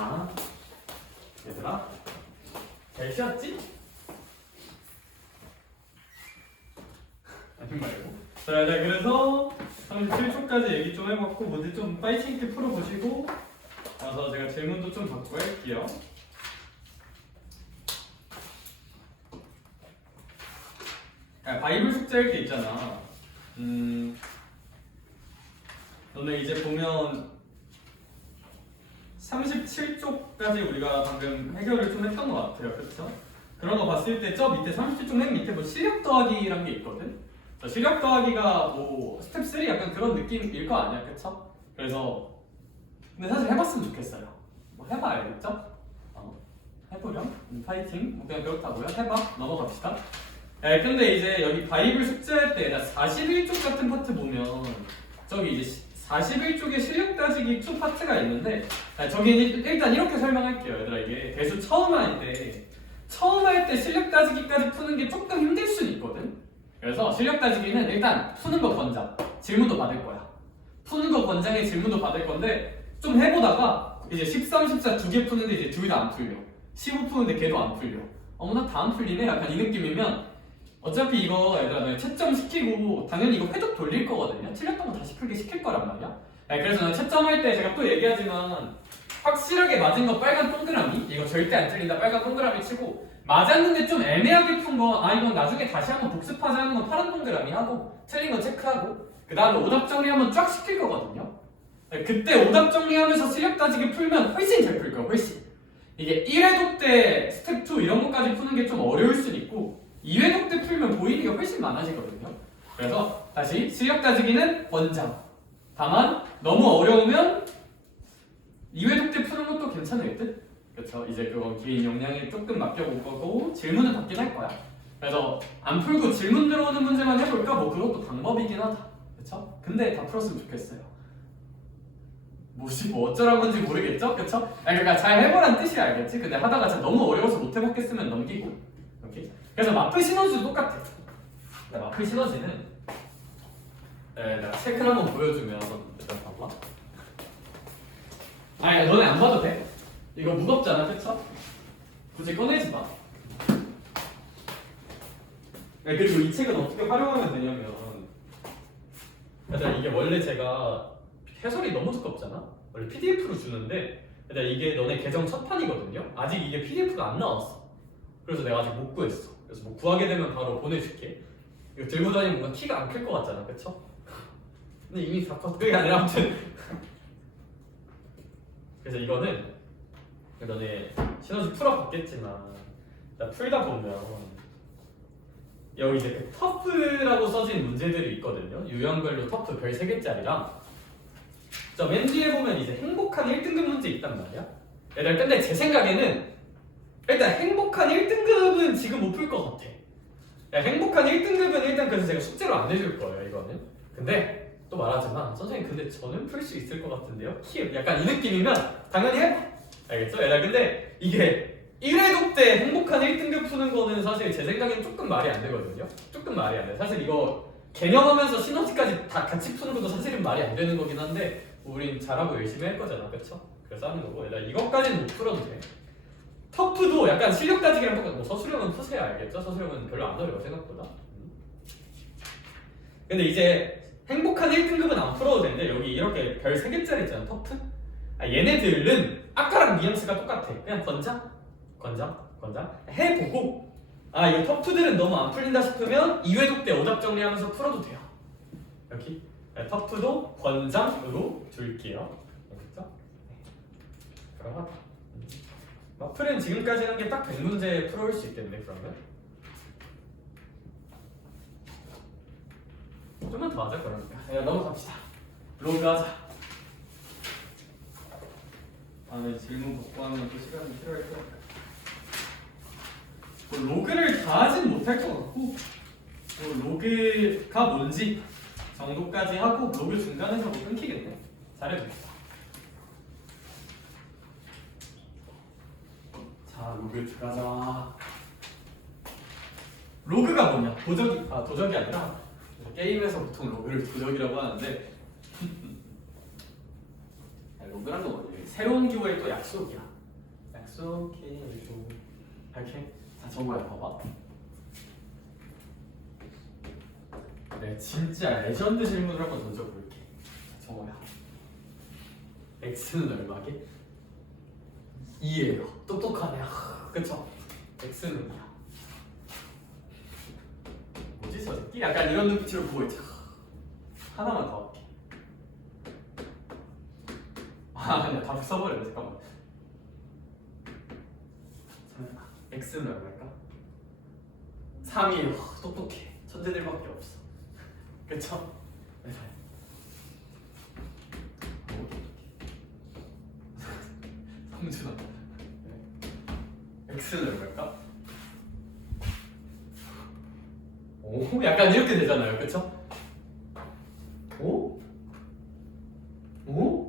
아, 얘들아, 잘 쉬었지? 아니 말고. 자, 그래서 37초까지 얘기 좀 해봤고 문제 좀 파이팅 있게 풀어보시고 와서 제가 질문도 좀 받고 할게요. 바이블 숙제할 게 있잖아. 너네 이제 보면 37쪽까지 우리가 방금 해결을 좀 했던 것 같아요. 그렇죠? 그런 거 봤을 때 저 밑에 37쪽 맨 밑에 뭐 실력 더하기라는 게 있거든? 실력 더하기가 뭐 스텝 3 약간 그런 느낌일 거 아니야. 그쵸? 그래서 근데 사실 해봤으면 좋겠어요. 뭐 해봐 알겠죠? 해보렴? 파이팅? 뭐 그냥 그렇다고요? 해봐? 넘어갑시다. 근데 이제 여기 바이블 숙제할 때 41쪽 같은 파트 보면 저기 이제 41쪽에 실력 따지기 2 파트가 있는데 저기 일단 이렇게 설명할게요. 얘들아 이게 대수 처음 할 때 실력 따지기까지 푸는 게 조금 힘들 수는 있거든. 그래서 실력 따지기는 일단 푸는 거 권장, 질문도 받을 거야. 푸는 거 권장에 질문도 받을 건데 좀 해보다가 이제 13, 14 두 개 푸는데 이제 둘 다 안 풀려. 15 푸는데 걔도 안 풀려. 어머나 다 안 풀리네? 약간 이 느낌이면 어차피 이거 얘들아 내가 채점 시키고 당연히 이거 회독 돌릴 거거든요. 틀렸던 거 다시 풀게 시킬 거란 말이야. 그래서 나 채점할 때 제가 또 얘기하지만 확실하게 맞은 거 빨간 동그라미, 이거 절대 안 틀린다 빨간 동그라미 치고 맞았는데 좀 애매하게 푼 거 이건 나중에 다시 한번 복습하자 하는 건 파란 동그라미 하고 틀린 거 체크하고 그 다음에 오답 정리 한번 쫙 시킬 거거든요. 그때 오답 정리하면서 실력 따지기 풀면 훨씬 잘 풀 거야. 훨씬. 이게 1회독 때 스텝 2 이런 것까지 푸는 게 좀 어려울 수는 있고 2회독 때 풀면 보이기가 훨씬 많아지거든요. 그래서 다시 실력 따지기는 권장. 다만 너무 어려우면 2회독 때 푸는 것도 괜찮을 듯? 그쵸? 이제 그건 개인 역량에 조금 맡겨볼 거고 질문은 받긴 할 거야. 그래서 안 풀고 질문 들어오는 문제만 해볼까? 뭐 그것도 방법이긴 하다. 그쵸? 근데 다 풀었으면 좋겠어요. 뭐 어쩌라는 건지 모르겠죠? 그쵸? 그러니까 잘 해보란 뜻이 알겠지? 근데 하다가 진짜 너무 어려워서 못 해먹겠으면 넘기고 이렇게. 그래서 마플 시너지도 똑같아. 마플 시너지는 내가 체크를 한번 보여주면 일단 봐봐. 너네 안 봐도 돼. 이거 무겁잖아, 그쵸? 굳이 꺼내지 마. 그리고 이 책은 어떻게 활용하면 되냐면 이게 원래 제가 해설이 너무 두껍잖아? 원래 PDF로 주는데 이게 너네 계정 첫 판이거든요? 아직 이게 PDF가 안 나왔어. 그래서 내가 아직 못 구했어. 그래서 뭐 구하게 되면 바로 보내줄게. 이거 들고 다니면 뭔가 티가 안 클 것 같잖아, 그쵸? 근데 이미 다 컸. 그게 아니라 아무튼 그래서 이거는 너네 시너지 풀어봤겠지만 풀다 보면 여기 이제 그 터프라고 써진 문제들이 있거든요. 유형별로 터프 별 3개짜리랑 맨 뒤에 보면 이제 행복한 1등급 문제 있단 말이야. 근데 제 생각에는 일단 행복한 1등급은 지금 못 풀 것 같아. 행복한 1등급은 일단 그래서 제가 숙제로 안 내줄 거예요, 이거는. 근데 또 말하지만 선생님 근데 저는 풀 수 있을 것 같은데요? 약간 이 느낌이면 당연히 해봐. 알겠죠? 근데 이게 1회독 때 행복한 1등급 푸는 거는 사실 제 생각엔 조금 말이 안 되거든요. 조금 말이 안 돼. 사실 이거 개념하면서 시너지까지 다 같이 푸는 것도 사실은 말이 안 되는 거긴 한데 우린 잘하고 열심히 할 거잖아, 그쵸? 그래서 하는 거고 이것까지는 못 풀어도 돼. 터프도 약간 실력 따지기랑 똑같고 서술형은 푸세요, 알겠죠? 서술형은 별로 안 어려워 생각보다. 근데 이제 행복한 1등급은 안 풀어도 되는데 여기 이렇게 별 3개짜리 있잖아, 터프? 얘네들은 아까랑 뉘앙스가 똑같아. 그냥 권장 해보고 이거 터프들은 너무 안 풀린다 싶으면 2회독 때 오답 정리하면서 풀어도 돼요. 여기 터프도 권장으로 줄게요. 알겠죠? 그럼 마플은 지금까지 한 게 딱 100문제 풀어올 수 있겠네. 그러면 좀만 더 하자 그러니까. 넘어갑시다. 로그 하자. 다음에 질문 받고 하면 또 시간이 필요할 거니까. 로그를 다 하진 못할 것 같고 로그가 뭔지 정도까지 하고 로그 중간에서 뭐 끊기겠네. 잘해줍시다. 자, 로그 들어가자. 로그가 뭐냐? 도적이 아니라 게임에서 보통 로그를 도적이라고 하는데 로그란 건 뭐냐? 새로운 기호의 또 약속이야. 약속해줘. 이렇게. 자, 저거야, 봐봐. 네, 진짜 레전드 질문을 한번 던져볼게. 자, 저거야. x는 얼마게? 2예요. 똑똑하네. 그쵸? x는 2야. 뭐지 저 새끼? 약간 이런 눈빛으로 보고 있지. 하나만 더 할게. 아니야, 다 써버려. 잠깐만. x는 얼마일까? 3이에요. 똑똑해. 천재들밖에 없어. 그쵸? 네. 성준아. x는 얼마일까? 오, 약간 이렇게 되잖아요. 그쵸? 오? 오?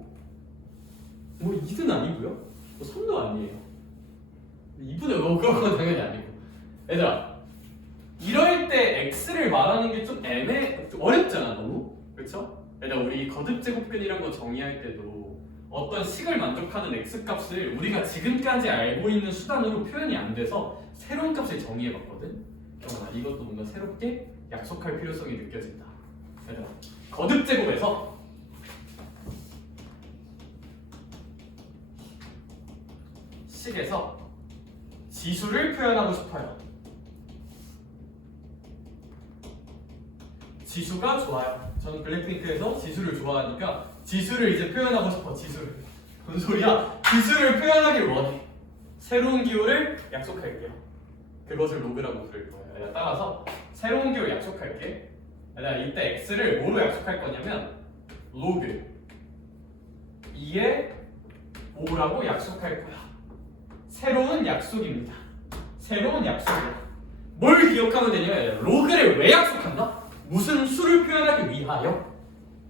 뭐 2는 아니고요? 뭐 3도 아니에요. 2분의 뭐 그런 건 당연히 아니고. 얘들아, 이럴 때 x를 말하는 게 좀 좀 어렵잖아 너무. 그쵸? 얘들아, 우리 거듭제곱근이란 거 정의할 때도 어떤 식을 만족하는 x 값을 우리가 지금까지 알고 있는 수단으로 표현이 안 돼서 새로운 값을 정의해봤거든. 경아, 이것도 뭔가 새롭게 약속할 필요성이 느껴진다. 얘들아, 거듭제곱에서 식에서 지수를 표현하고 싶어요. 지수가 좋아요. 저는 블랙핑크에서 지수를 좋아하니까 지수를 이제 표현하고 싶어. 지수를. 뭔 소리야? 지수를 표현하길 원해. 새로운 기호를 약속할게요. 그것을 로그라고 부를 거예요. 따라서 새로운 기호 약속할게. 내가 이때 x를 뭐로 약속할 거냐면 로그 2의 5라고 약속할 거야. 새로운 약속입니다. 새로운 약속이야. 뭘 기억하면 되냐면 로그를 왜 약속한다? 무슨 수를 표현하기 위하여?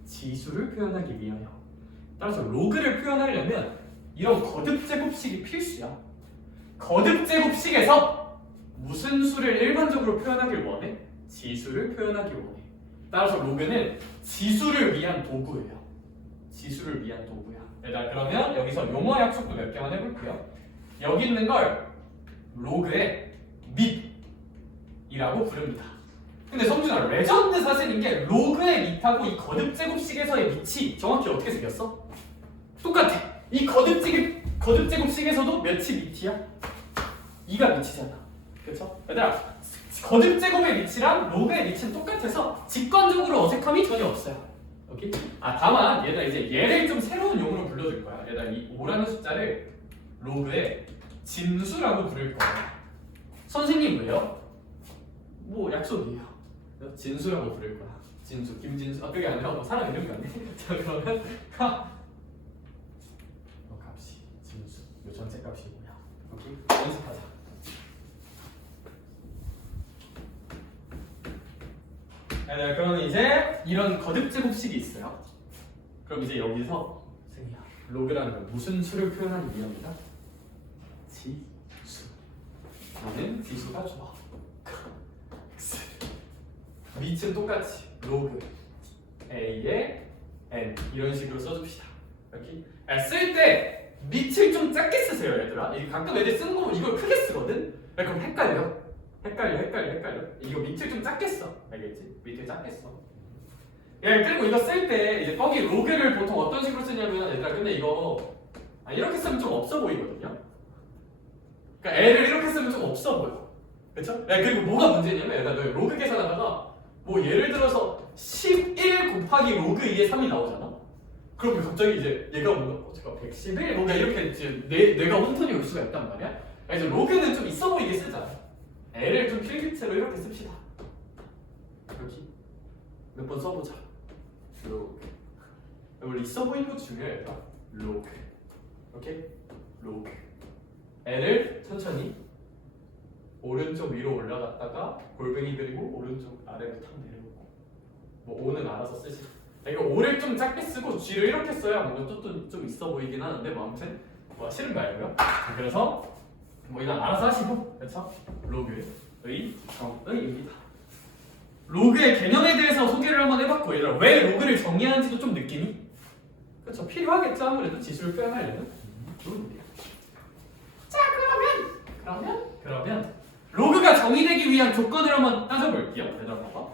지수를 표현하기 위하여. 따라서 로그를 표현하려면 이런 거듭제곱식이 필수야. 거듭제곱식에서 무슨 수를 일반적으로 표현하길 원해? 지수를 표현하길 원해. 따라서 로그는 지수를 위한 도구예요. 지수를 위한 도구야. 자, 그러면 여기서 용어 약속도 몇 개만 해볼게요. 여기 있는 걸 로그의 밑이라고 부릅니다. 근데 성준아, 레전드 사실인 게 로그의 밑하고 이 거듭제곱식에서의 밑이 정확히 어떻게 생겼어? 똑같아. 이 거듭제곱식에서도 몇이 밑이야? 2가 밑이잖아. 그쵸? 얘들아, 거듭제곱의 밑이랑 로그의 밑은 똑같아서 직관적으로 어색함이 전혀 없어요. 오케이? 다만 얘들아, 이제 얘를 좀 새로운 용어로 불러줄 거야. 얘들아, 이 5라는 숫자를 로그의 진수라고 부를 거야. 선생님 왜요? 뭐 약속이에요. 진수라고 부를 거야. 진수, 김진수. 그게 아니라 뭐 사람 이름이 아니네. 자, 그러면 값이 진수. 요 전체 값이 뭐야? 오케이? 연습하자. 네, 그러면 이제 이런 거듭제곱식이 있어요. 그럼 이제 여기서 선생님, 로그라는 건 무슨 수를 표현하기 위함이다? 지수. 나는 지수가 좋아. 밑은 똑같이 로그 a의 n 이런 식으로 써줍시다. 이렇게 쓸 때 밑을 좀 작게 쓰세요, 얘들아. 가끔 애들 쓰는 거 보면 이걸 크게 쓰거든. 그럼 헷갈려. 이거 밑을 좀 작게 써. 알겠지? 밑을 작게 써. 야, 그리고 이거 쓸 때 이제 거기 로그를 보통 어떤 식으로 쓰냐면, 얘들아, 근데 이거 이렇게 쓰면 좀 없어 보이거든요. 그러니까 애를 이렇게 쓰면 좀 없어 보여. 그쵸? 야, 그리고 뭐가 문제냐면, 얘들아, 너 로그 계산하다가 뭐 예를 들어서 11 곱하기 로그 2의 3이 나오잖아. 그러면 갑자기 이제 얘가 뭔가 잠깐 111 뭔가 이렇게 이제 뇌가 혼돈이 올 수가 있단 말이야. 이제 로그는 좀 있어 보이게 쓰자. 애를 좀 필기체로 이렇게 씁시다. 이렇게 몇 번 써보자. 로그. 원래 있어 보이는 거 중요해. 로그. 오케이? 로그. 애를 천천히 오른쪽 위로 올라갔다가 골뱅이 그리고 오른쪽 아래로 탁 내려오고. 뭐 5는 알아서 쓰시. 이거 5를 좀 작게 쓰고 G를 이렇게 써야 뭔가 또 좀 있어 보이긴 하는데 뭐 아무튼 뭐 싫은 말고요. 그래서 뭐 이건 알아서 하시고. 그렇죠? 로그의 정의입니다. 로그의 개념에 대해서 소개를 한번 해봤고, 얘들아 왜 로그를 정의하는지도 좀 느끼니? 그렇죠? 필요하겠죠, 아무래도 지수를 표현하려면. 좋은데요. 자 그러면 로그가 정의되기 위한 조건을 한번 따져볼게요. 얘들아 봐봐.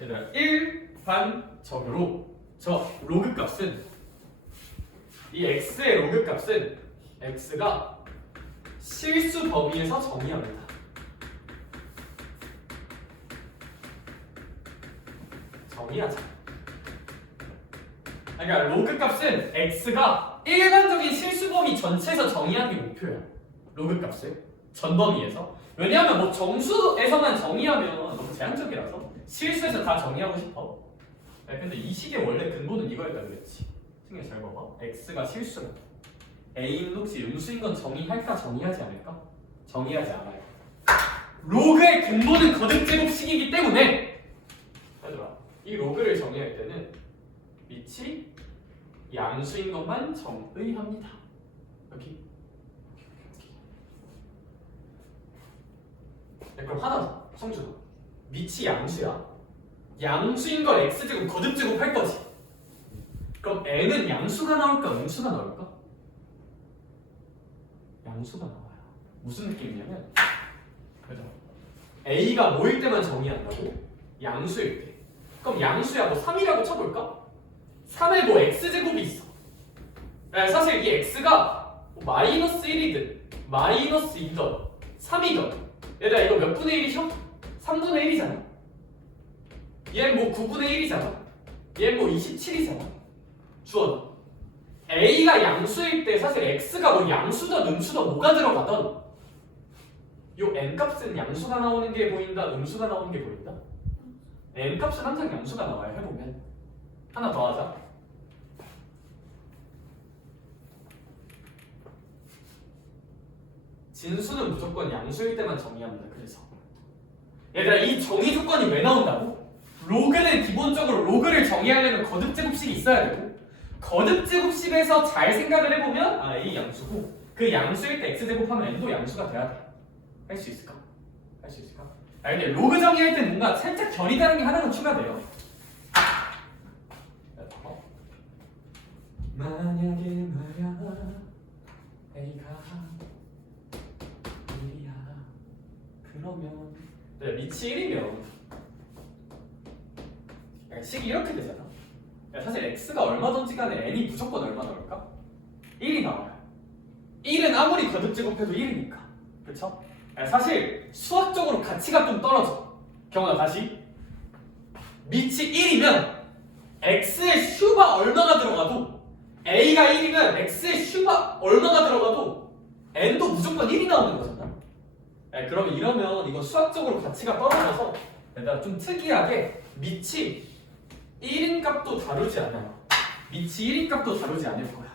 얘들아 일반적으로 저 로그 값은 이 x의 로그 값은 x가 실수 범위에서 정의합니다. 정의하자. 그러니까 로그 값은 x가 일반적인 실수 범위 전체에서 정의하는 게 목표야. 로그 값을 전 범위에서. 왜냐하면 뭐 정수에서만 정의하면 너무 제한적이라서 실수에서 다 정의하고 싶어. 근데 이 식의 원래 근본은 이거였다 그랬지. 승희 잘 봐봐. x가 실수야. a인 혹시 음수인 건 정의할까 정의하지 않을까? 정의하지 않아요. 로그의 근본은 거듭제곱식이기 때문에 얘들아 이 로그를 정의할 때는 밑이 양수인 것만 정의합니다. 여기. 그럼 하나 더. 성준아 밑이 양수야. 양수인 걸 x제곱 거듭제곱 할 거지. 그럼 n은 양수가 나올까 음수가 나올까? 양수가 나와요. 무슨 느낌이냐면 그죠? a가 뭐일 때만 정의한다고? 양수일 때. 그럼 양수야 뭐 3이라고 쳐볼까? 3에 뭐 x제곱이 있어. 사실 이 x가 마이너스 1이든 마이너스 2든 3이든 얘들아 이거 몇 분의 1이셔? 3분의 1이잖아. 얘는 뭐 9분의 1이잖아. 얘는 뭐 27이잖아. 주어 a가 양수일 때 사실 x가 뭐 양수든 음수든 뭐가 들어가든 요 n값은 양수가 나오는 게 보인다 음수가 나오는 게 보인다? n값은 항상 양수가 나와요. 해보면 하나 더 하자. 진수는 무조건 양수일 때만 정의합니다. 그래서 얘들아 이 정의 조건이 왜 나온다고? 로그는 기본적으로 로그를 정의하려면 거듭제곱식이 있어야 되고 거듭제곱식에서 잘 생각을 해보면 아 a 양수고 그 양수일 때 x제곱하면 n도 양수가 돼야 돼. 할 수 있을까? 할 수 있을까? 근데 로그 정의할 때 뭔가 살짝 결이 다른 게 하나가 추가돼요. 만약에 말야 a가 1이야 그러면 밑이 1이면 식이 이렇게 되잖아. 사실 x가 얼마든지 간에 n이 무조건 얼마 나올까? 1이 나와요. 1은 아무리 거듭제곱해도 1이니까 그쵸? 사실 수학적으로 가치가 좀 떨어져. 경원아 다시 밑이 1이면 x의 슈가 얼마가 들어가도 a가 1이면 x의 슈가 얼마가 들어가도 n도 무조건 1이 나오는 거잖아. 그러면 이러면 이거 수학적으로 가치가 떨어져서 얘들아 좀 특이하게 밑이 1인 값도 다루지 않아요. 밑이 1인 값도 다루지 않을 거야.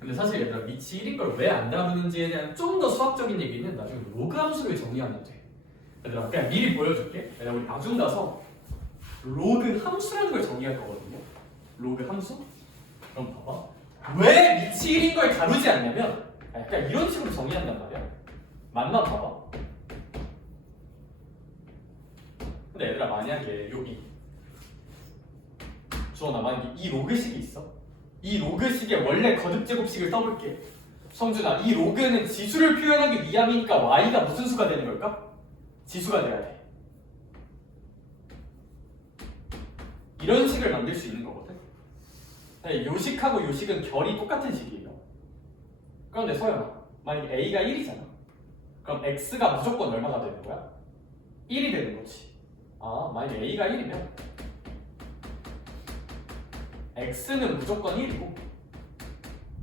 근데 사실 얘들아 밑이 1인 걸 왜 안 다루는지에 대한 좀 더 수학적인 얘기는 나중에 로그 함수를 정의하면 돼. 얘들아 그냥 미리 보여줄게. 얘들아 우리 나중 가서 로그 함수라는 걸 정의할 거거든요. 로그 함수? 그럼 봐봐. 왜 밑이 1인 걸 다루지 않냐면 약간 이런 식으로 정의한단 말이야. 만나 봐봐. 근데 얘들아 만약에 여기 주원아 만약에 이 로그식이 있어. 이 로그식의 원래 거듭제곱식을 써볼게. 성준아 이 로그는 지수를 표현하기 위함이니까 y가 무슨 수가 되는 걸까? 지수가 돼야 돼. 이런 식을 만들 수 있는 거거든. 요식하고 요식은 결이 똑같은 식이에요. 그런데 서연아 만약에 a가 1이잖아. 그럼 x가 무조건 얼마가 되는 거야? 1이 되는 거지. 만약에 a가 1이면 x는 무조건 1이고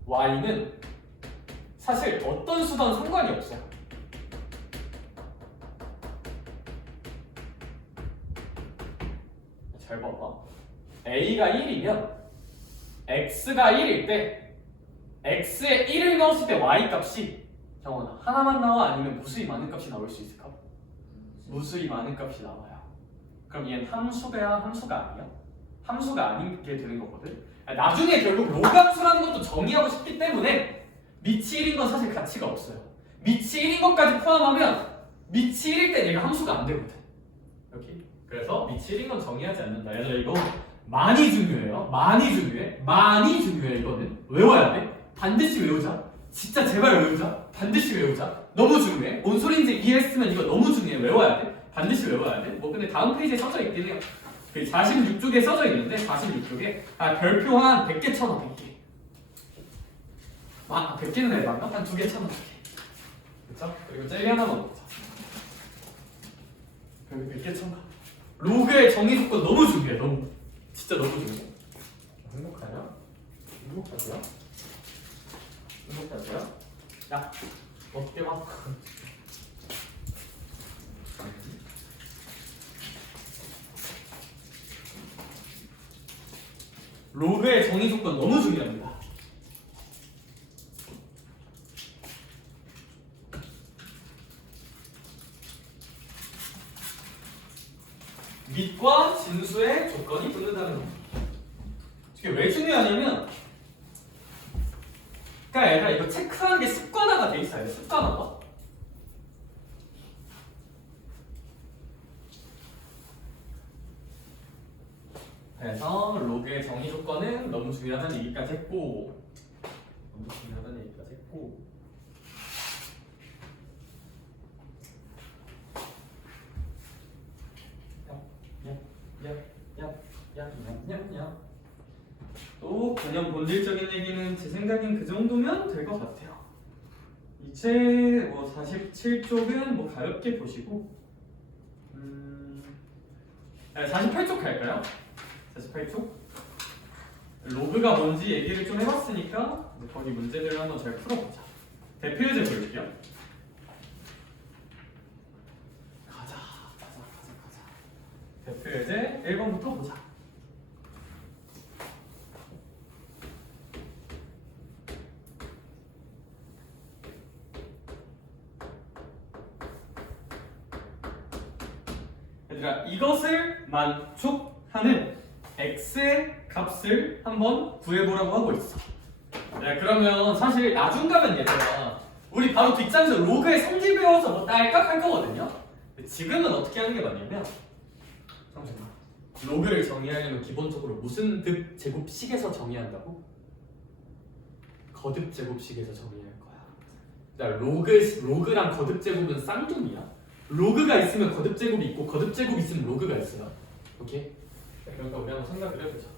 y는 사실 어떤 수든 상관이 없어. 잘 봐봐. a가 1이면 x가 1일 때 x에 1을 넣었을 때 y 값이 정원아 하나만 나와 아니면 무수히 많은 값이 나올 수 있을까? 무수히 많은 값이 나와요. 그럼 얘는 함수가 함수가 아니야? 함수가 아니게 되는 거거든. 나중에 결국 로그함수라는 것도 정의하고 싶기 때문에 밑이 1인 건 사실 가치가 없어요. 밑이 1인 것까지 포함하면 밑이 1일 때 얘가 함수가 안 되거든. 여기. 그래서 밑이 1인 건 정의하지 않는다. 얘들아 이거 많이 중요해요. 많이 중요해. 많이 중요해. 이거는 외워야 돼. 반드시 외우자. 진짜 제발 외우자. 반드시 외우자. 너무 중요해. 뭔 소리인지 이해했으면 이거 너무 중요해. 외워야 돼. 반드시 외워야 돼. 뭐 근데 다음 페이지에 써져 있긴 해요. 그 46쪽에 써져 있는데 46쪽에 별표 한 100개 쳐놔. 100개. 100개는 해봤나? 한 2개 쳐놔. 2개. 그쵸? 그리고 젤리 하나만 먹자. 여기 100개 쳐놔. 로그의 정의 조건 너무 중요해. 너무. 진짜 너무 중요해. 행복하냐? 행복하세요? 행복하세요? 야, 어떻게 봐? 로그의 정의 조건 너무 중요합니다. 밑과 진수의 조건이 붙는다는 겁니다. 이게 왜 중요하냐면, 그러니까 얘가 이거 체크하는 게 습관화가 돼 있어요. 습관화가. 그래서 로그의 정의 조건은 너무 중요하다는 얘기까지 했고, 너무 중요하다는 얘기까지 했고, 또 그냥 본질적인 얘기는 제 생각엔 그 정도면 될 것 같아요. 이제 뭐 47쪽은 뭐 가볍게 보시고 48쪽 갈까요? 48쪽? 로그가 뭔지 얘기를 좀 해봤으니까 거기 문제들을 한번 잘 풀어보자. 대표 예제 볼게요. 가자. 대표 예제 1번부터 보자. 얘들아, 이것을 만족하는 x의 값을 한번 구해보라고 하고 있어. 네, 그러면 사실 나중 가면 얘들아 우리 바로 뒷장에서 로그의 성질 배워서 뭐 딸깍 할 거거든요. 근데 지금은 어떻게 하는 게 맞냐면, 잠시만, 로그를 정의하려면 기본적으로 무슨 듭 제곱식에서 정의한다고? 거듭 제곱식에서 정의할 거야. 로그랑 거듭 제곱은 쌍둥이야. 로그가 있으면 거듭 제곱이 있고 거듭 제곱이 있으면 로그가 있어요. 오케이? 그러니까 우리 한번 생각을 해보자.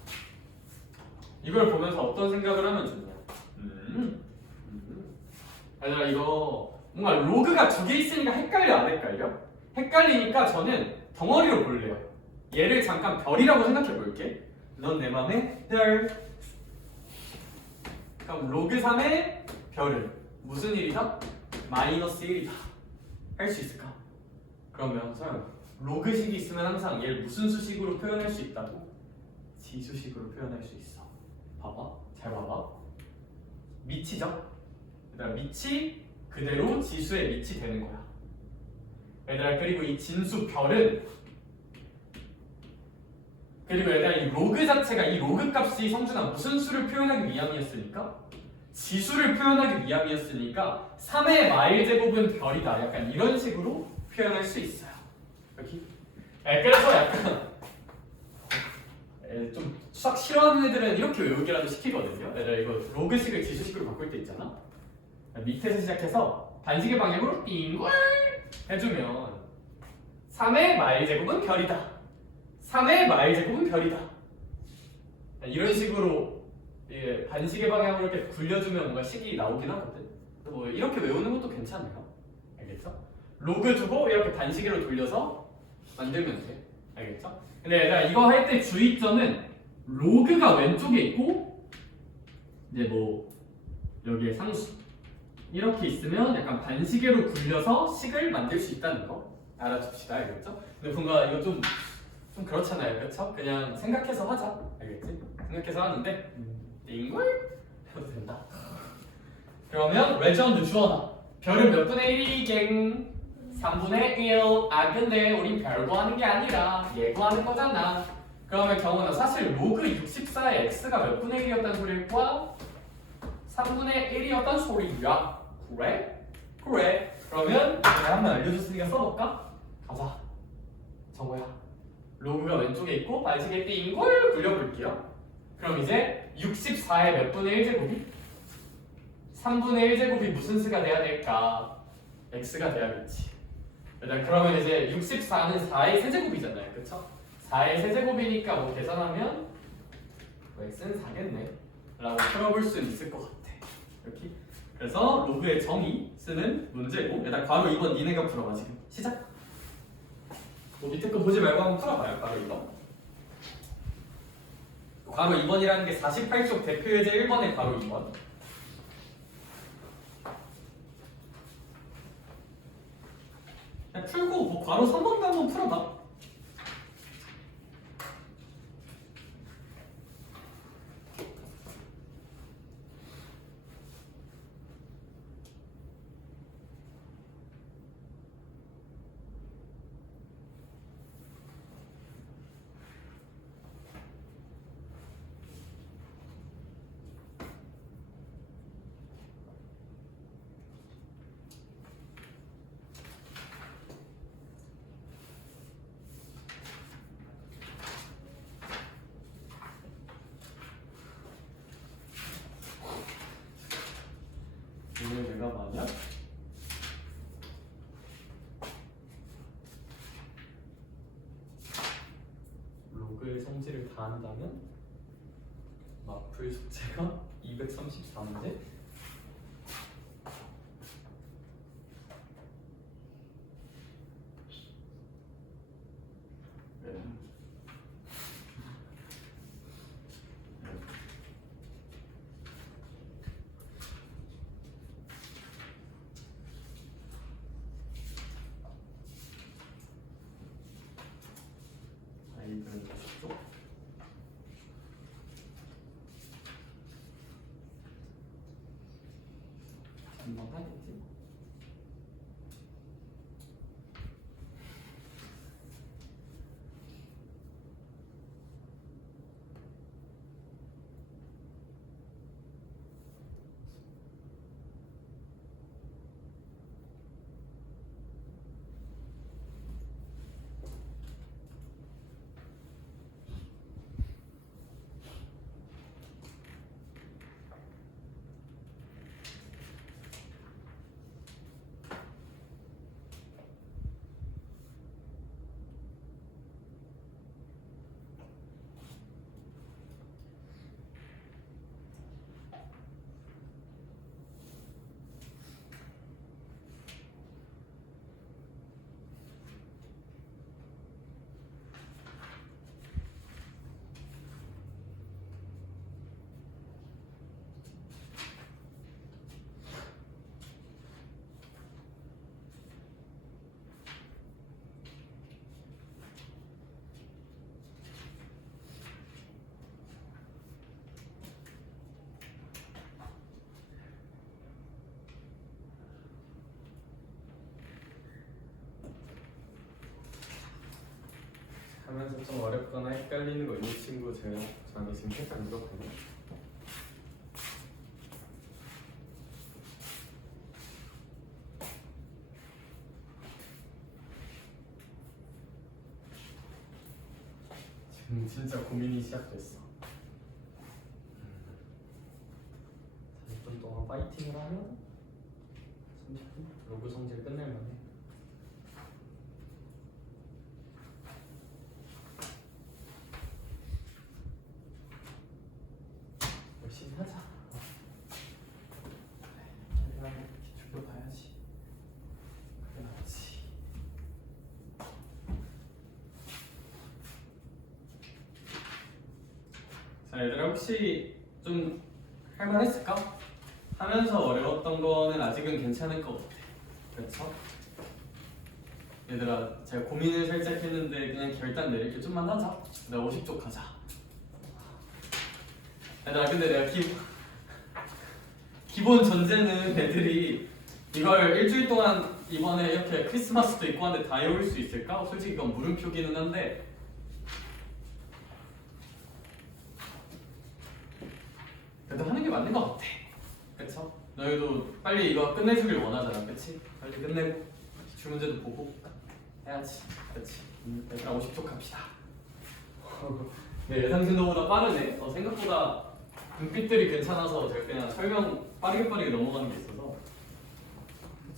이걸 보면서 어떤 생각을 하면 좋냐? 얘들아 이거 뭔가 로그가 2개 있으니까 헷갈려 안 헷갈려? 헷갈리니까 저는 덩어리로 볼래요. 얘를 잠깐 별이라고 생각해 볼게. 넌 내 맘에 별. 그럼 로그 3의 별은 무슨 일이다? 마이너스 1이다. 할 수 있을까? 그러면 서영, 로그식이 있으면 항상 얘를 무슨 수식으로 표현할 수 있다고? 지수식으로 표현할 수 있어. 봐봐, 잘 봐봐. 밑이죠? 얘들아 밑이 그대로 지수의 밑이 되는 거야. 얘들아 그리고 이 진수 별은, 그리고 얘들아 이 로그 자체가, 이 로그 값이 성준아 무슨 수를 표현하기 위함이었으니까? 지수를 표현하기 위함이었으니까 3의 마일 제곱은 별이다. 약간 이런 식으로 표현할 수 있어요. 여기. 그래서 약간 좀 수학 싫어하는 애들은 이렇게 외우기라도 시키거든요. 얘들아 이거 로그식을 지수식으로 바꿀 때 있잖아. 밑에서 시작해서 반식의 방향으로 빙골 해주면 3의 마일 제곱은 별이다. 3의 마일 제곱은 별이다. 이런 식으로 반식의 방향으로 이렇게 굴려주면 뭔가 식이 나오긴 하거든. 뭐 이렇게 외우는 것도 괜찮아요. 알겠죠? 로그 두고 이렇게 반시계로 돌려서 만들면 돼. 알겠죠? 근데 얘들아 이거 할 때 주의점은 로그가 왼쪽에 있고 이제 뭐 여기에 상수 이렇게 있으면 약간 반시계로 굴려서 식을 만들 수 있다는 거 알아둡시다. 알겠죠? 근데 뭔가 이거 좀 그렇잖아요. 그렇죠? 그냥 생각해서 하자. 알겠지? 생각해서 하는데 띵글 해도 된다. 그러면 레전드 주어다. 별은 몇 분의 1이갱? 3분의 1. 근데 우린 별 구하는 게 아니라 얘 구하는 거잖아. 그러면 경훈아 사실 로그 64의 x가 몇 분의 1이었다는 소리일 거야? 3분의 1이었단 소리야. 그래? 그래. 그러면 내가 한번 알려줬으니까 써볼까? 가자. 정우야. 로그가 왼쪽에 있고 반식의 B인 걸 굴려볼게요. 그럼 이제 64의 몇 분의 1제곱이? 3분의 1제곱이 무슨 수가 돼야 될까? x가 돼야겠지. 일단 그러면 이제 64는 4의 세제곱이잖아요. 그쵸? 4의 세제곱이니까 뭐 계산하면 x는 4겠네 라고 풀어볼 수 있을 것 같아. 이렇게. 그래서 로그의 정의 쓰는 문제고 일단 괄호 2번 니네가 풀어봐. 지금 시작. 뭐 밑에 거 보지 말고 한번 풀어봐요. 괄호 2번. 괄호 2번이라는 게 48쪽 대표예제 1번의 괄호 2번. 그냥 풀고 뭐 괄호 3번도 한번 풀어봐. 오늘 내가 만약 로그의 성질을 다 한다면 마플 숙제가 234문제? 이분은 쉽죠? 한번 하겠지? 하면서 좀 어렵거나 헷갈리는 거 있는 친구 저한테 지금 살짝 물어보네요. 지금 진짜 고민이 시작됐어. 40분 동안 파이팅을 하면 30분? 로그 성질 끝낼 만해. 열심히 하자. 내가 기출도 봐야지. 그래야지. 자, 얘들아 혹시 좀 할만했을까? 하면서 어려웠던 거는 아직은 괜찮을 것 같아. 그렇죠? 얘들아 제가 고민을 살짝 했는데 그냥 결단 내릴게. 좀만 하자. 나 50쪽 가자. 얘들아 근데 내가 기본 전제는 애들이 이걸 일주일 동안 이번에 이렇게 크리스마스도 있고 한데 다 외울 수 있을까? 솔직히 이건 물음표기는 한데 그래도 하는 게 맞는 것 같아. 그쵸? 너희도 빨리 이거 끝내주길 원하잖아. 그치? 빨리 끝내고 기출 문제도 보고 해야지. 그치? 얘들아 50쪽 갑시다. 네, 예상 진도보다 빠르네. 생각보다 눈빛들이 괜찮아서 제가 그냥 설명 빠르게 넘어가는 게 있어서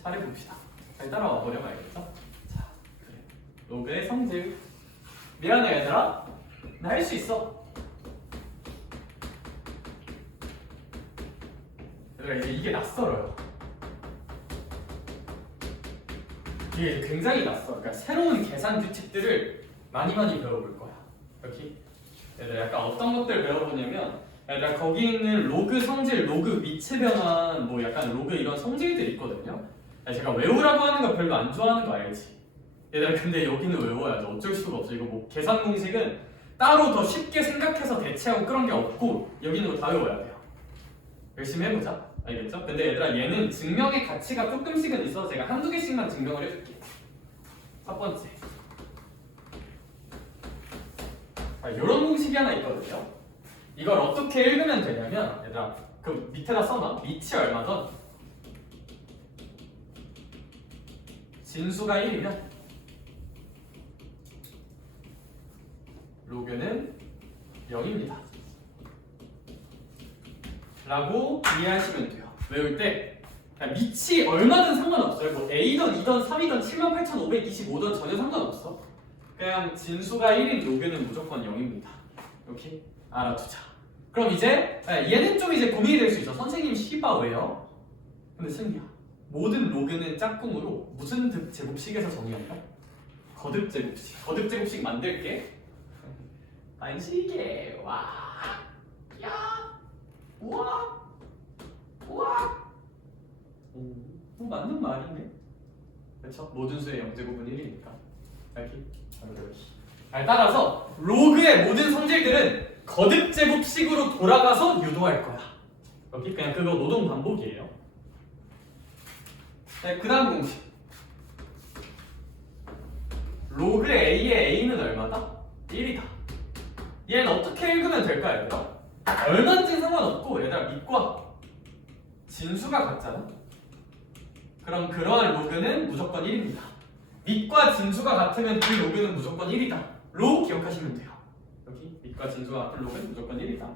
잘해봅시다. 잘 따라와 보렴 알겠죠? 자, 그래. 로그의 성질. 미안해 얘들아. 나 할 수 있어. 얘들아 이제 이게 낯설어요. 이게 굉장히 낯설어. 그러니까 새로운 계산 규칙들을 많이 배워볼 거야. 여기 얘들아 약간 어떤 것들 배워보냐면 얘들아 거기 있는 로그 성질, 로그 위치 변환, 뭐 약간 로그 이런 성질들이 있거든요. 제가 외우라고 하는 거 별로 안 좋아하는 거 알지? 얘들아 근데 여기는 외워야죠. 어쩔 수가 없어. 이거 뭐 계산 공식은 따로 더 쉽게 생각해서 대체하고 그런 게 없고 여기 있는 거 다 외워야 돼요. 열심히 해보자. 알겠죠? 근데 얘들아 얘는 증명의 가치가 조금씩은 있어서 제가 한두 개씩만 증명을 해줄게. 첫 번째. 이런 공식이 하나 있거든요. 이걸 어떻게 읽으면 되냐면 얘들아 그 밑에다 써놔. 밑이 얼마든 진수가 1이면 로그는 0입니다. 라고 이해하시면 돼요. 외울 때 밑이 얼마든 상관없어요. 뭐 A든 2든 3이든 78,525든 전혀 상관없어. 그냥 진수가 1인 로그는 무조건 0입니다. 이렇게 알아두자. 그럼 이제 얘는 좀 이제 고민이 될 수 있어. 선생님 씨바 왜요? 근데 승리야. 모든 로그는 짝꿍으로 무슨 득 제곱식에서 정의할까? 거듭 제곱식. 거듭 제곱식 만들게. 반시계 와, 야, 우와, 우와. 맞는 말이네. 그렇죠? 모든 수의 0제곱은 1이니까. 알기? 따라서 로그의 모든 성질들은 거듭 제곱식으로 돌아가서 유도할 거야. 여기 그냥 그거 노동 반복이에요. 네, 그 다음 공식. 로그 A의 A는 얼마다? 1이다. 얘는 어떻게 읽으면 될까 얘들아? 얼마인지 상관없고 얘들아 밑과 진수가 같잖아. 그럼 그러한 로그는 무조건 1입니다. 밑과 진수가 같으면 그 로그는 무조건 1이다. 로 기억하시면 돼요. 여기 밑과 진수가 같은 로그는 무조건 1이다.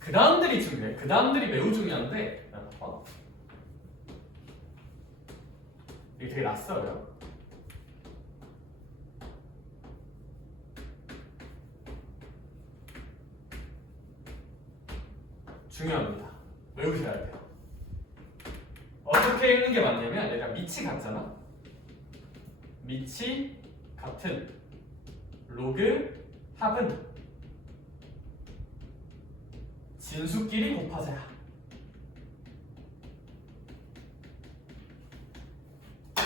그 다음들이 중요해. 그 다음들이 매우 중요한데 봐봐. 이게 되게 낯설어요. 중요합니다. 외우셔야 돼요. 어떻게 읽는 게 맞냐면 얘가 밑이 같잖아. 밑이 같은 로그 합은 진수끼리 곱하자야.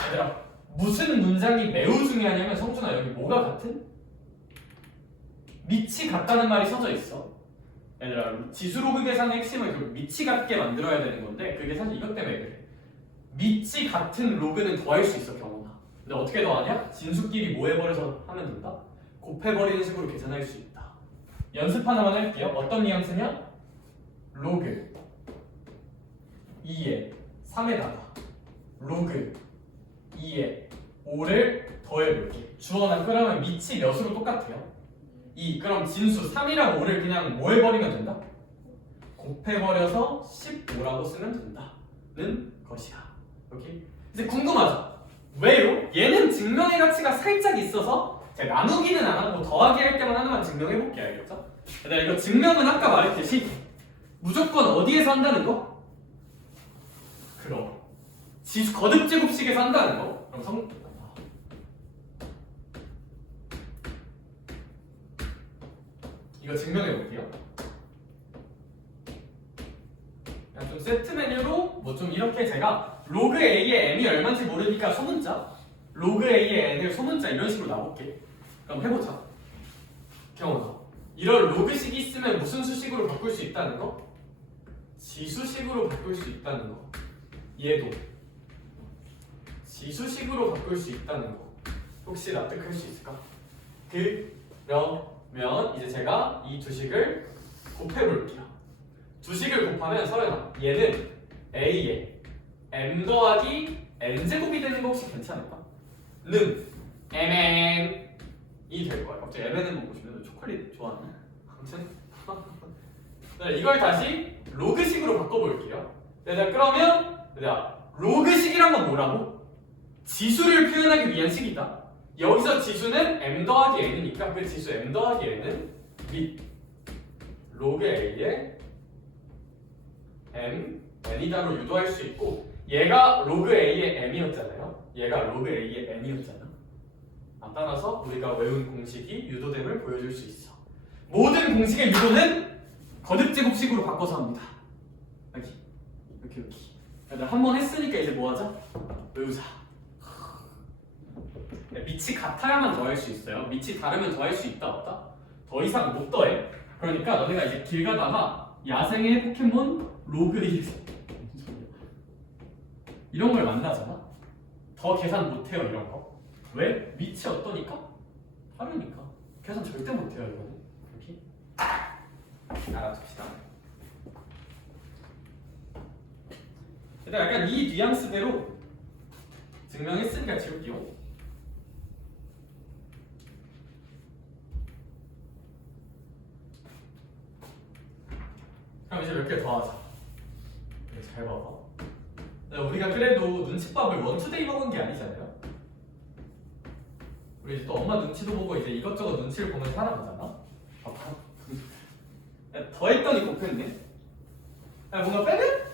얘들아 무슨 문장이 매우 중요하냐면 성준아 여기 뭐가 같은? 밑이 같다는 말이 써져 있어. 얘들아 지수로그 계산의 핵심은 그 밑이 같게 만들어야 되는 건데 그게 사실 이것 때문에 그래. 밑이 같은 로그는 더할 수 있어 경우나. 근데 어떻게 더하냐? 진수끼리 뭐 해버려서 하면 된다? 곱해버리는 식으로 계산할 수 있다. 연습 하나만 할게요. 어떤 뉘앙스냐? 로그 2에 3에다가 로그 2에 5를 더해볼게. 주어나 그러면 밑이 몇으로 똑같아요? 2. 그럼 진수 3이랑 5를 그냥 뭐 해버리면 된다? 곱해버려서 15라고 쓰면 된다는 것이야. 오케이? 이제 궁금하죠? 왜요? 얘는 증명의 가치가 살짝 있어서 제가 나누기는 안 하고 더하기 할 때만 하나만 증명해볼게. 알겠죠? 얘들아 이거 증명은 아까 말했듯이 무조건 어디에서 한다는 거? 그럼 지수 거듭 제곱식에서 한다는 거? 그럼 이거 증명해볼게요. 좀 세트 메뉴로 뭐 좀 이렇게 제가 로그 A의 M이 얼마인지 모르니까 소문자, 로그 A의 N을 소문자 이런 식으로 놔볼게. 그럼 해보자. 경험아, 이런 로그식이 있으면 무슨 수식으로 바꿀 수 있다는 거? 지수식으로 바꿀 수 있다는 거. 얘도 지수식으로 바꿀 수 있다는 거. 혹시 납득할 수 있을까? 그러면 이제 제가 이 두 식을 곱해볼게요. 두 식을 곱하면 서연아, 얘는 A에 M 더하기 N제곱이 되는 거 혹시 괜찮을까? 는 MN 될 거야. 갑자기 M&M 먹고 싶네. 너 초콜릿 좋아하니? 아무튼 네, 이걸 다시 로그식으로 바꿔볼게요. 자, 그러면 로그식이란 건 뭐라고? 지수를 표현하기 위한 식이다. 여기서 지수는 m 더하기 n이니까 그 지수 m 더하기 n은 및 로그 a의 m n이다로 유도할 수 있고 얘가 로그 a의 m이었잖아요. 얘가 로그 a의 n이었잖아. 따라서 우리가 외운 공식이 유도됨을 보여줄 수 있어. 모든 공식의 유도는 거듭제곱식으로 바꿔서 합니다. 여기. 한 번 했으니까 이제 뭐 하자? 외우자. 밑이 같아야만 더할 수 있어요. 밑이 다르면 더할 수 있다 없다? 더 이상 못 더해. 그러니까 너네가 이제 길 가다가 야생의 포켓몬 로그에서 이런 걸 만나잖아. 더 계산 못 해요 이런 거. 왜? 밑이 어떠니까? 다르니까. 계산 절대 못 해요 이거는. 이렇게 알아둡시다. 일단 약간 이 뉘앙스대로 증명했으니까 지울게요. 그럼 이제 몇 개 더 하자. 잘 봐봐. 우리가 그래도 눈칫밥을 원투데이 먹은 게 아니잖아요. 우리 이제 또 엄마 눈치도 보고 이제 이것저것 눈치를 보면 살아가잖아. 봐봐. 더 했더니 곱했네. 뭔가 빼면?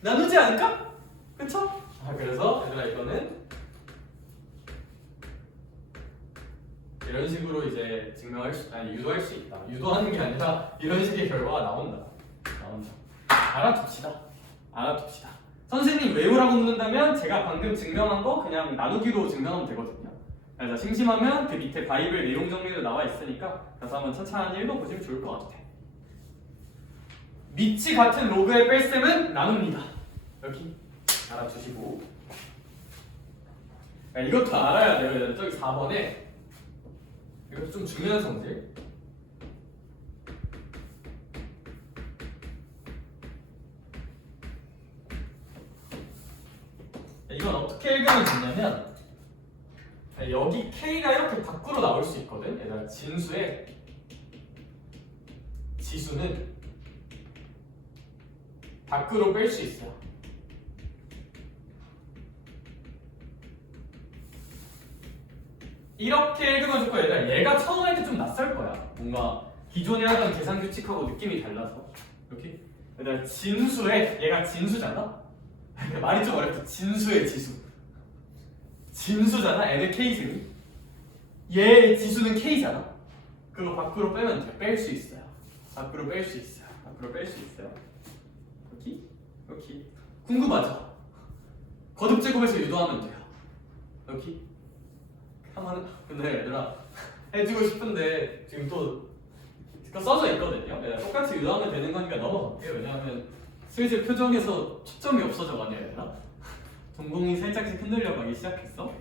나누지 않을까? 그쵸? 그래서 얘들아 이거는 이런 식으로 이제 유도할 수 있다. 유도하는 게 아니라 이런 식의 결과가 나온다. 알아둡시다. 선생님 외우라고 묻는다면 제가 방금 증명한 거 그냥 나누기로 증명하면 되거든요. 그래서 심심하면 그 밑에 바이블 내용 정리도 나와 있으니까 가서 한번 천천히 읽어보시면 좋을 것 같아. 밑이 같은 로그의 뺄셈은 나눕니다. 여기 알아주시고 이것도 알아야 돼요. 저기 4번에 이것도 좀 중요한 성질. 이건 어떻게 읽으면 좋냐면 여기 K가 이렇게 밖으로 나올 수 있거든. 얘들아 진수의 지수는 밖으로 뺄 수 있어요. 이렇게 읽으면 좋고 얘들아 얘가 처음 할 때 좀 낯설 거야. 뭔가 기존에 하던 계산 규칙하고 느낌이 달라서. 이렇게 얘들아 진수의 얘가 진수잖아. 말이 좀 어렵지. 진수의 지수. 진수잖아. n의 k승이. 얘의 지수는 k잖아. 그거 밖으로 빼면 돼. 뺄 수 있어요. 밖으로 뺄 수 있어요. 여기. 궁금하죠? 거듭제곱에서 유도하면 돼요. 여기. 근데 얘들아 해주고 싶은데 지금 또 써져 있거든요. 똑같이 유도하면 되는 거니까 넘어갈게요. 왜냐하면 슬슬 표정에서 초점이 없어져가네요. 얘들아 동공이 살짝씩 흔들려가기 시작했어.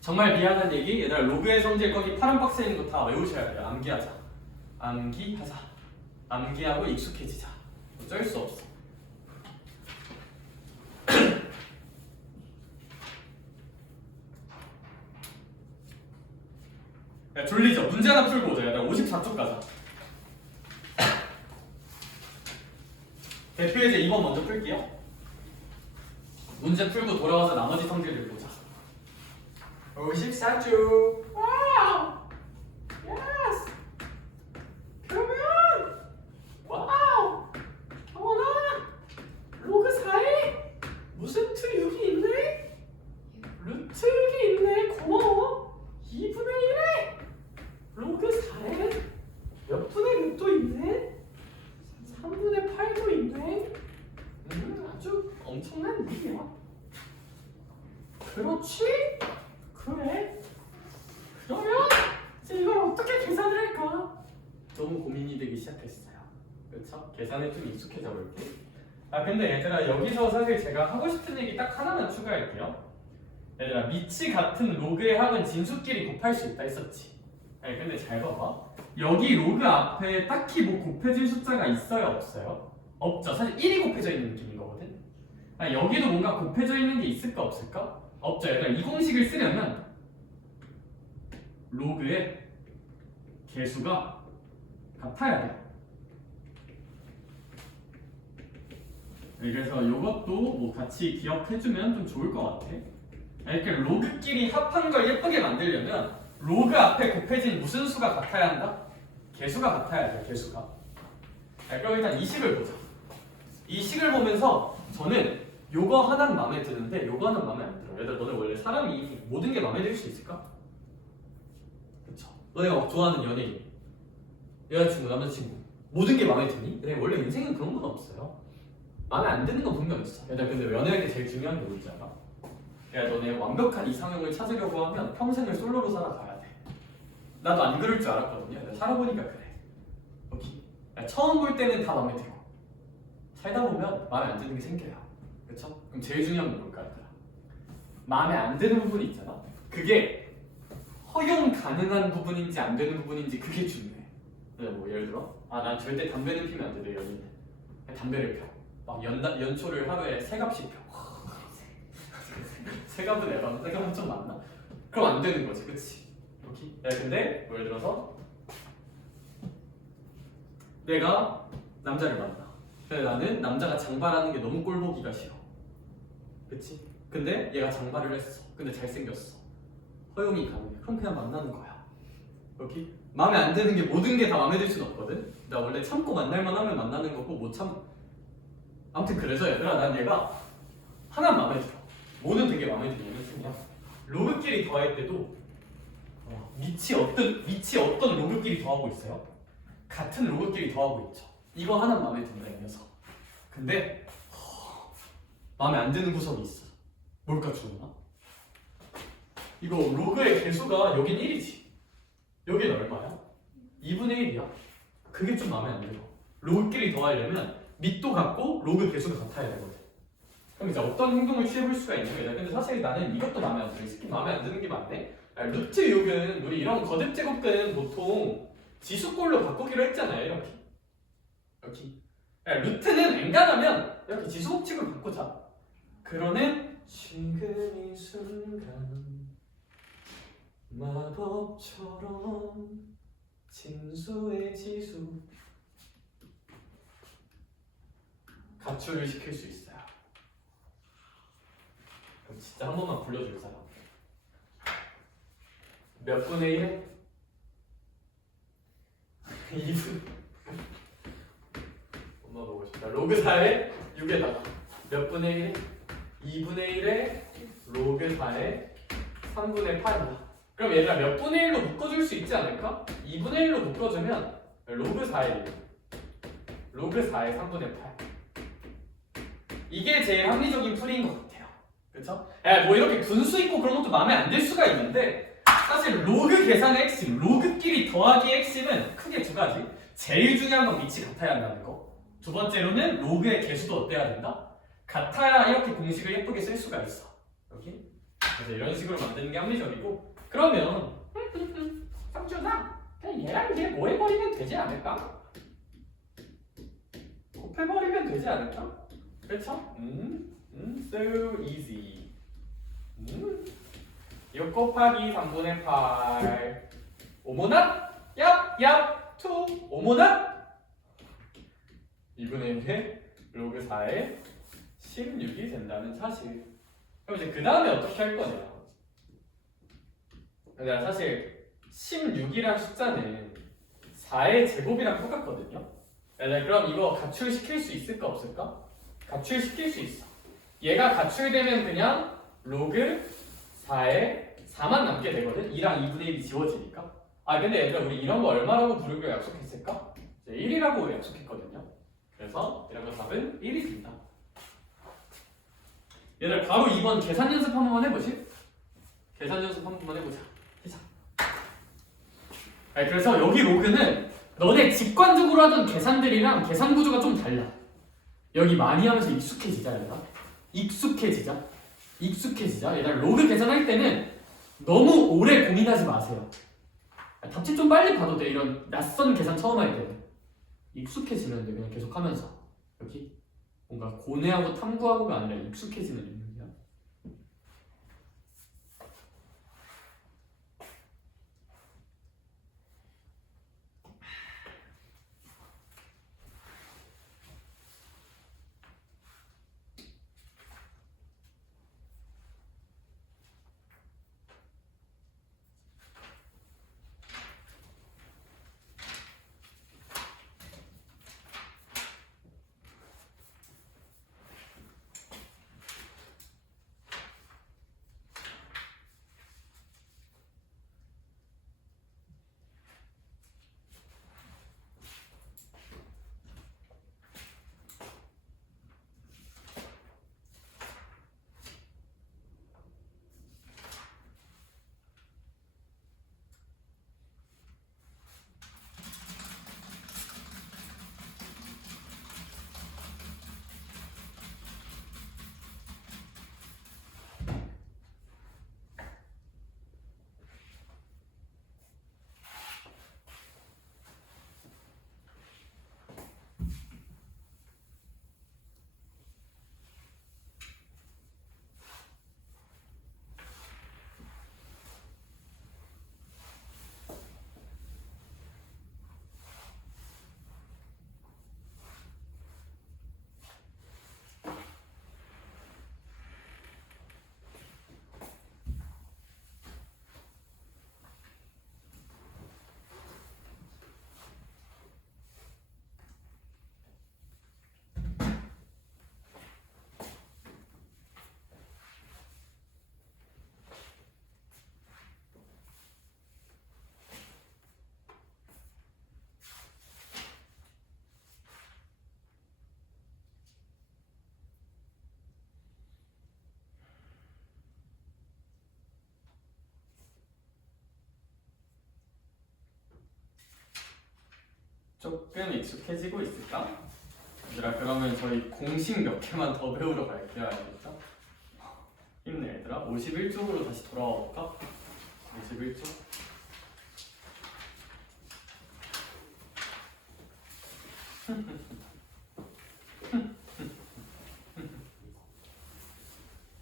정말 미안한 얘기. 얘들아 로그의 성질 거기 파란 박스에 있는 거 다 외우셔야 돼요. 암기하고 익숙해지자. 어쩔 수 없어. 졸리죠? 문제 하나 풀고 오자. 54쪽 가자. 대표 예제 2번 먼저 풀게요. 문제 풀고 돌아와서 나머지 성질들 보자. 54쪽. 와우! 예스! 그러면 와우! 경원아! 로그 4에 무슨 틀 6이 있네? 루트 6이 있네. 고마워. 2분의 1에 로그 4에 몇 분의 6도 있네? 3분의 8도 있네? 아주 엄청난 일이야. 그렇지? 그래? 그러면 이제 이걸 어떻게 계산을 할까? 너무 고민이 되기 시작했어요. 그렇죠? 계산에 좀 익숙해져 볼게. 근데 얘들아 여기서 사실 제가 하고 싶은 얘기 딱 하나만 추가할게요. 얘들아 밑이 같은 로그의 합은 진수끼리 곱할 수 있다 했었지. 근데 잘 봐봐. 여기 로그 앞에 딱히 뭐 곱해질 숫자가 있어요 없어요? 없죠. 사실 1이 곱해져 있는 느낌인 거거든. 여기도 뭔가 곱해져 있는 게 있을까 없을까? 없죠. 얘들아 이 공식을 쓰려면 로그의 개수가 같아야 돼. 그래서 이것도 뭐 같이 기억해주면 좀 좋을 것 같아. 이렇게 로그끼리 합한 걸 예쁘게 만들려면 로그 앞에 곱해진 무슨 수가 같아야 한다? 개수가 같아야 돼. 개수가. 그럼 일단 이 식을 보자. 이 식을 보면서 저는 요거 하나는 마음에 드는데 요거 하나는 마음에 안 들어. 얘들아 너네 원래 사람이 모든 게 마음에 들 수 있을까? 그쵸. 너네가 막 좋아하는 연예인, 여자친구, 남자친구 모든 게 마음에 드니? 근데 원래 인생은 그런 건 없어요. 마음에 안 드는 건 분명 있어. 얘들아 근데 연애할 때 제일 중요한 게 뭔지 알아? 야 너네 완벽한 이상형을 찾으려고 하면 평생을 솔로로 살아가야 돼. 나도 안 그럴 줄 알았거든요. 내가 살아보니까 그래. 오케이. 처음 볼 때는 다 마음에 들어. 살다 보면 마음에 안 드는 게 생겨요. 그렇죠? 그럼 제일 중요한 건 뭘까요? 마음에 안 드는 부분이 있잖아. 그게 허용 가능한 부분인지 안 되는 부분인지 그게 중요해. 뭐 예를 들어 난 절대 담배는 피면 안 돼. 내 연인은 담배를 펴. 막 연초를 하루에 3갑씩 펴. 3갑은 에반, 3갑은 좀 많나? 그럼 안 되는 거지, 그치? 오케이? 근데 예를 들어서 내가 남자를 만나. 근데 나는 남자가 장발하는 게 너무 꼴보기가 싫어. 그치? 근데 얘가 장발을 했어. 근데 잘생겼어. 허용이 가능해. 그럼 그냥 만나는 거야. 오케이? 마음에 안 드는 게 모든 게 다 마음에 들 수는 없거든? 나 원래 참고 만날만 하면 만나는 거고 못 참. 아무튼 그래서 얘들아 난 얘가 하나 마음에 들어. 뭐는 되게 마음에 드는 순이야. 로그끼리 더할 때도 밑이 어떤 로그끼리 더하고 있어요? 같은 로그끼리 더하고 있죠. 이거 하나 마음에 든다 이 녀석. 근데 마음에 안 드는 구석이 있어. 뭘까 주원아? 이거 로그의 개수가 여긴 1이지. 여긴 얼마야? 2분의 1이야. 그게 좀 마음에 안 들어. 로그끼리 더하려면 밑도 같고 로그 개수가 같아야 되거든. 그럼 이제 어떤 행동을 취해볼 수가 있는 거야. 근데 사실 나는 이것도 마음에 안 들어. 이 새끼 마음에 안 드는 게 많네. 루트 6은 우리 이런 거듭 제곱근 보통 지수꼴로 바꾸기로 했잖아요. 이렇게. 루트는 엔간하면 이렇게 지수법칙으로 바꾸자. 그러는 지금 이 순간 마법처럼 진수의 지수 가출을 시킬 수 있어요. 그럼 진짜 한 번만 불러줄 사람. 몇 분의 1에? 2분. 엄마 보고 싶다. 로그 4에 6에다가 몇 분의 1에? 2분의 1에 로그 4에 3분의 8이다. 그럼 얘들아 몇 분의 1로 묶어줄 수 있지 않을까? 2분의 1로 묶어주면 로그 4에 1, 로그 4에 3분의 8. 이게 제일 합리적인 풀이인 것 같아요. 그쵸? 뭐 이렇게 분수 있고 그런 것도 마음에 안 들 수가 있는데 사실 로그 계산의 핵심, 로그끼리 더하기의 핵심은 크게 두 가지. 제일 중요한 건 밑이 같아야 한다는 거. 두 번째로는 로그의 개수도 어때야 된다? 같아야 이렇게 공식을 예쁘게 쓸 수가 있어. 여기? 그래서 이런 식으로 만드는 게 합리적이고 그러면 상준아 그냥 얘랑 얘 뭐 해버리면 되지 않을까? 곱해버리면 되지 않을까? 그렇죠? So easy. 이거 곱하기 3분의 8 오모나? 얍! 2 오모나? 2분의 1에 로그 4에 16이 된다는 사실. 그럼 이제 그 다음에 어떻게 할 거냐? 내가 사실 16이란 숫자는 4의 제곱이랑 똑같거든요. 그럼 이거 가출시킬 수 있을까 없을까? 가출시킬 수 있어. 얘가 가출되면 그냥 로그 4에 4만 남게 되거든. 2랑 2분의 1이 지워지니까. 근데 얘들아 우리 이런 거 얼마라고 부르기로 약속했을까? 1이라고 약속했거든요. 그래서 이런 거 답은 1이 된다. 얘들 바로 2번 계산 연습 한 번만 해보실? 계산 연습 한 번만 해보자. 시작. 그래서 여기 로그는 너네 직관적으로 하던 계산들이랑 계산 구조가 좀 달라. 여기 많이 하면서 익숙해지자 얘들아. 익숙해지자. 얘들아 로그 계산할 때는 너무 오래 고민하지 마세요. 답지 좀 빨리 봐도 돼. 이런 낯선 계산 처음 할 때는 익숙해지면 돼. 그냥 계속 하면서 여기 뭔가 고뇌하고 탐구하고가 아니라 익숙해지는 능력이야. 조금 익숙해지고 있을까? 얘들아, 그러면 저희 공식 몇 개만 더 배우러 갈게요. 알겠죠? 힘내 얘들아. 51쪽으로 다시 돌아와 볼까? 51쪽.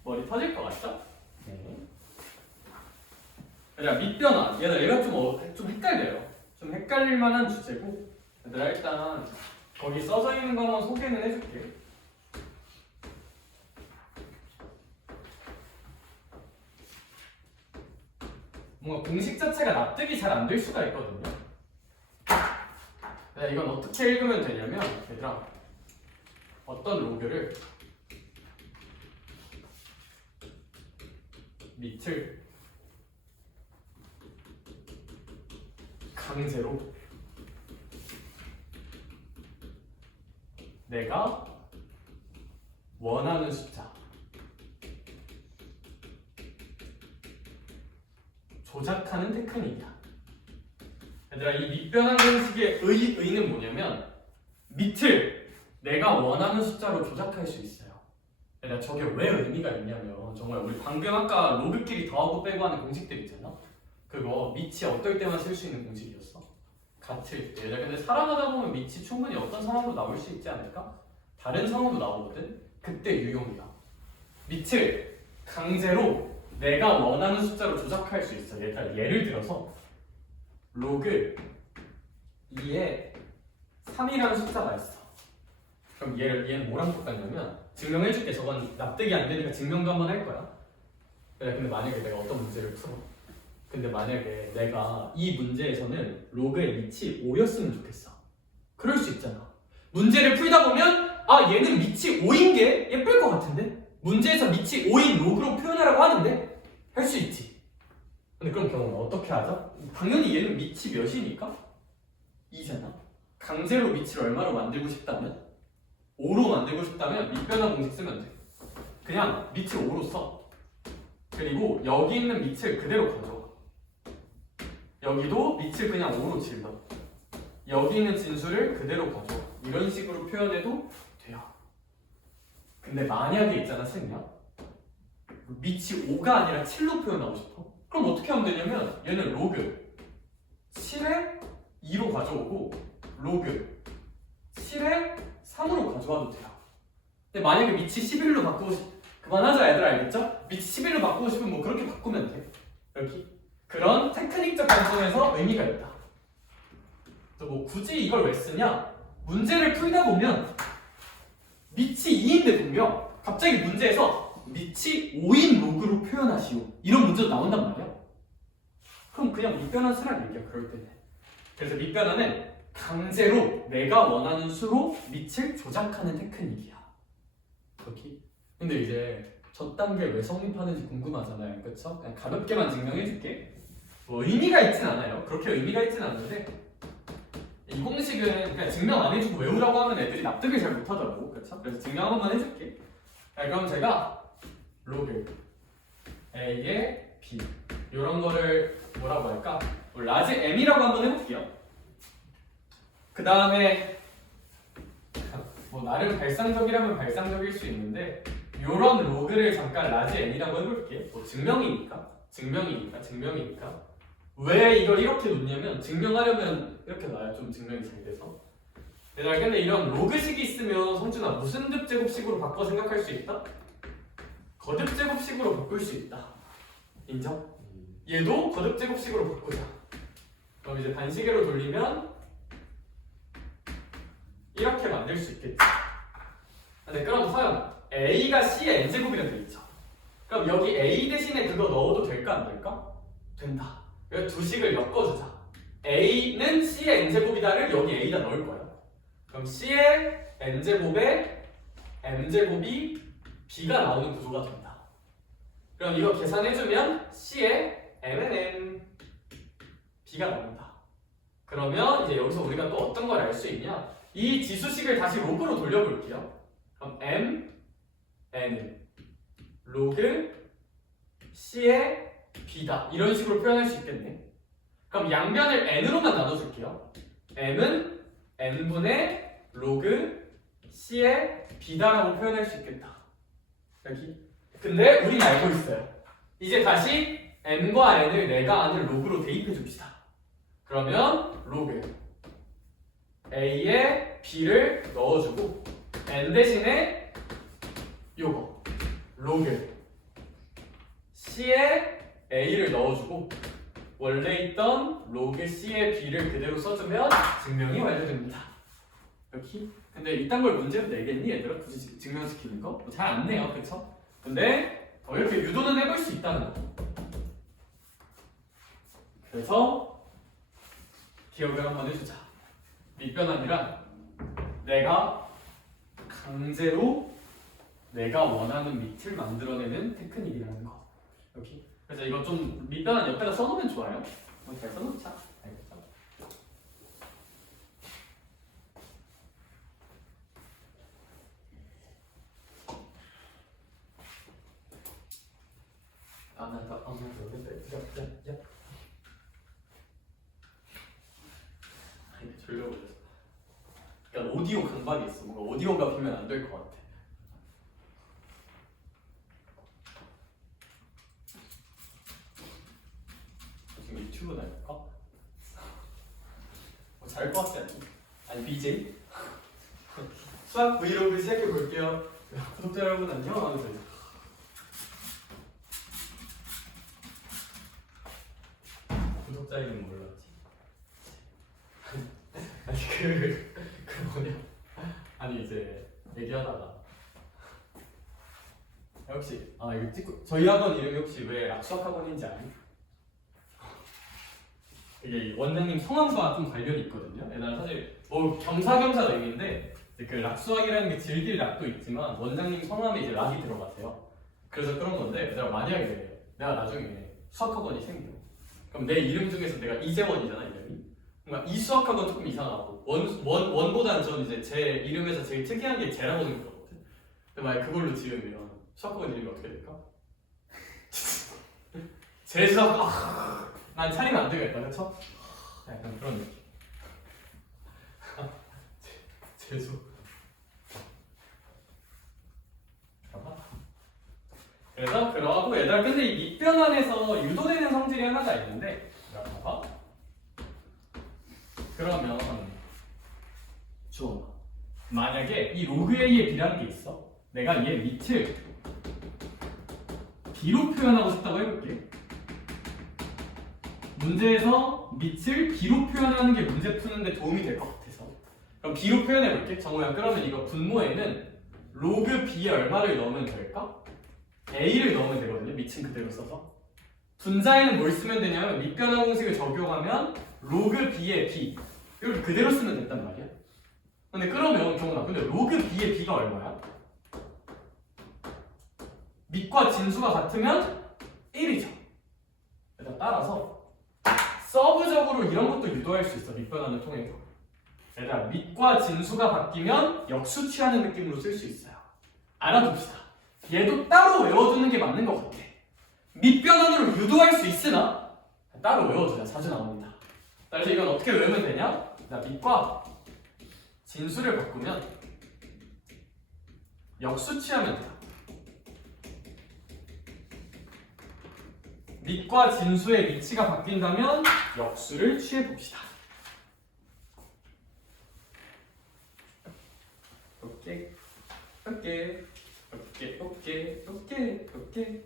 머리 터질 것 같죠? 네. 얘들아, 밑변화. 얘가 좀 헷갈려요. 좀 헷갈릴 만한 주제고, 얘들아 일단 거기 써져 있는 것만 소개는 해줄게. 뭔가 공식 자체가 납득이 잘 안 될 수가 있거든요. 이건 어떻게 읽으면 되냐면, 얘들아, 어떤 로그를 밑을 강제로 내가 원하는 숫자 조작하는 테크닉이다. 얘들아, 이 밑변환 공식의 의는 뭐냐면 밑을 내가 원하는 숫자로 조작할 수 있어요. 얘들아, 저게 왜 의미가 있냐면 정말 우리 방금 아까 로그끼리 더하고 빼고 하는 공식들 있잖아. 그거 밑이 어떨 때만 쓸 수 있는 공식이었어. 같을 때. 얘들아, 근데 살아가다 보면 밑이 충분히 어떤 상황도 나올 수 있지 않을까? 다른 상황도 나오거든. 그때 유용이야. 밑을 강제로 내가 원하는 숫자로 조작할 수 있어. 얘들아, 예를 들어서 로그 2에 3이라는 숫자가 있어. 그럼 얘는 뭐랑 똑같냐면, 증명해줄게. 저건 납득이 안 되니까 증명도 한번 할 거야. 근데 만약에 내가 어떤 문제를 풀어. 근데 만약에 내가 이 문제에서는 로그의 밑이 5였으면 좋겠어. 그럴 수 있잖아. 문제를 풀다 보면 얘는 밑이 5인 게 예쁠 것 같은데? 문제에서 밑이 5인 로그로 표현하라고 하는데? 할 수 있지. 근데 그런 경우는 어떻게 하죠? 당연히 얘는 밑이 몇이니까? 2잖아. 강제로 밑을 얼마로 만들고 싶다면? 5로 만들고 싶다면 밑변화 공식 쓰면 돼. 그냥 밑을 5로 써. 그리고 여기 있는 밑을 그대로 가져와. 여기도 밑을 그냥 5로 질러. 여기 있는 진수를 그대로 가져와. 이런 식으로 표현해도 돼요. 근데 만약에 있잖아, 승리야. 밑이 5가 아니라 7로 표현하고 싶어. 그럼 어떻게 하면 되냐면 얘는 로그 7에 2로 가져오고 로그 7에 3으로 가져와도 돼요. 근데 만약에 밑이 11로 바꾸고 그만하자 얘들아, 알겠죠? 밑이 11로 바꾸고 싶으면 뭐 그렇게 바꾸면 돼. 여기 그런 테크닉적 관점에서 의미가 있다. 또 뭐 굳이 이걸 왜 쓰냐? 문제를 풀다 보면 밑이 2인데 분명 갑자기 문제에서 밑이 5인 로그로 표현하시오 이런 문제도 나온단 말이야. 그럼 그냥 밑변환 쓰라는 얘기야, 그럴 때는. 그래서 밑변환은 강제로 내가 원하는 수로 밑을 조작하는 테크닉이야. 여기. 근데 이제 저 단계 왜 성립하는지 궁금하잖아요, 그쵸? 그냥 가볍게만 증명해줄게. 뭐 의미가 있진 않아요. 그렇게 의미가 있진 않는데 이 공식은 그냥 증명 안 해주고 외우라고 하면 애들이 납득을 잘 못하더라고, 그렇죠? 그래서 증명 한 번만 해줄게. 자, 그럼 제가 로그 A의 B 이런 거를 뭐라고 할까? 라지 M이라고 한번 해볼게요. 그 다음에 뭐 나름 발상적이라면 발상적일 수 있는데 이런 로그를 잠깐 라지 M이라고 해볼게. 뭐 증명이니까 왜 이걸 이렇게 놓냐면 증명하려면 이렇게 놔야 좀 증명이 잘 돼서. 얘들아, 근데 이런 로그식이 있으면 성준아 무슨 듭제곱식으로 바꿔 생각할 수 있다? 거듭제곱식으로 바꿀 수 있다. 인정? 얘도 거듭제곱식으로 바꾸자. 그럼 이제 반시계로 돌리면 이렇게 만들 수 있겠지. 근데 그럼 서연 A가 C의 n제곱이라고 돼 있죠. 그럼 여기 A 대신에 그거 넣어도 될까 안 될까? 된다. 그래서 두 식을 엮어주자. A는 C의 n제곱이다를 여기 A다 넣을 거야. 그럼 C의 n제곱에 m제곱이 B가 나오는 구조가 된다. 그럼 이거 계산해주면 C의 mn B가 나온다. 그러면 이제 여기서 우리가 또 어떤 걸 알 수 있냐? 이 지수식을 다시 로그로 돌려볼게요. 그럼 m n은 로그 C의 B다. 이런 식으로 표현할 수 있겠네. 그럼 양변을 n으로만 나눠줄게요. m은 n분의 로그 C의 B다라고 표현할 수 있겠다. 여기. 근데 우린 알고 있어요. 이제 다시 m과 n을 내가 아는 로그로 대입해 줍시다. 그러면 로그 A에 B를 넣어주고 n 대신에 요거 로그 C에 A를 넣어주고 원래 있던 로그 C의 B를 그대로 써주면 증명이 완료됩니다. 이렇게. 근데 이딴 걸 문제로 내겠니 얘들아? 굳이 증명시키는 거? 뭐 잘 안 내요, 그쵸? 근데 이렇게 유도는 해볼 수 있다는 거. 그래서 기억을 한번 해주자. 밑변환이란 내가 강제로 내가 원하는 밑을 만들어내는 테크닉이라는 거. 여기. 그래서 이거 좀 밑변환 옆에다 써놓으면 좋아요. 잘 써놓자. 알겠죠? 졸려버렸어. 약간 오디오 강박이 있어. 뭔가 오디오가 비면 안 될 것 같아. 지금 유튜브 나올까? 잘할 것 같지 않니? 아니 BJ? 수학 브이로그 시작해 볼게요. 구독자 여러분 안녕 하면서 구독자 이름 몰랐지? 아니 그 뭐냐? 아니 이제 얘기하다가 혹시 이거 찍고 저희 학원 이름이 혹시 왜 락수학 학원인지 아니? 이게 원장님 성함과 좀 관련이 있거든요. 나는 사실 뭐 겸사겸사 의미인데 그 락수학이라는 게 질길 락도 있지만 원장님 성함에 이제 락이 들어가세요. 그래서 그런 건데 내가 만약에 내가 나중에 수학학원이 생겨. 그럼 내 이름 중에서 내가 이재원이잖아 이름이. 뭔가 이 수학학원 조금 이상하고 원보다는 저는 이제 제 이름에서 제일 특이한 게 제라고 생겼거든. 근데 만약 그걸로 지으면 수학학원 이름이 어떻게 될까? 제 수학 난 차리면 안 되겠다, 그쵸? 약간 그런 느낌. 재수. 그래서 그러고 얘들아, 근데 이 밑변환에서 유도되는 성질이 하나가 있는데, 봐봐. 그러면 주어. 만약에 이 로그 A의 B라는 게 있어. 내가 얘 밑을 B로 표현하고 싶다고 해볼게. 문제에서 밑을 B로 표현하는 게 문제 푸는데 도움이 될 것 같아서. 그럼 B로 표현해볼게. 정우야, 그러면 이거 분모에는 로그 B에 얼마를 넣으면 될까? A를 넣으면 되거든요. 밑은 그대로 써서. 분자에는 뭘 쓰면 되냐면 밑변환 공식을 적용하면 로그 B의 B 이걸 그대로 쓰면 된단 말이야. 근데 그러면 정우야, 근데 로그 B의 B가 얼마야? 밑과 진수가 같으면 1이죠. 일단 따라서 서브적으로 이런 것도 유도할 수 있어. 밑변환을 통해서. 얘들아, 밑과 진수가 바뀌면 역수 취하는 느낌으로 쓸 수 있어요. 알아둡시다. 얘도 따로 외워두는 게 맞는 것 같아. 밑변환으로 유도할 수 있으나 따로 외워두자. 자주 나옵니다. 그래서 이건 어떻게 외우면 되냐? 나 밑과 진수를 바꾸면 역수 취하면 돼요. 밑과 진수의 위치가 바뀐다면 역수를 취해봅시다. 오케이, 오케이, 오케이, 오케이, 오케이, 오케이,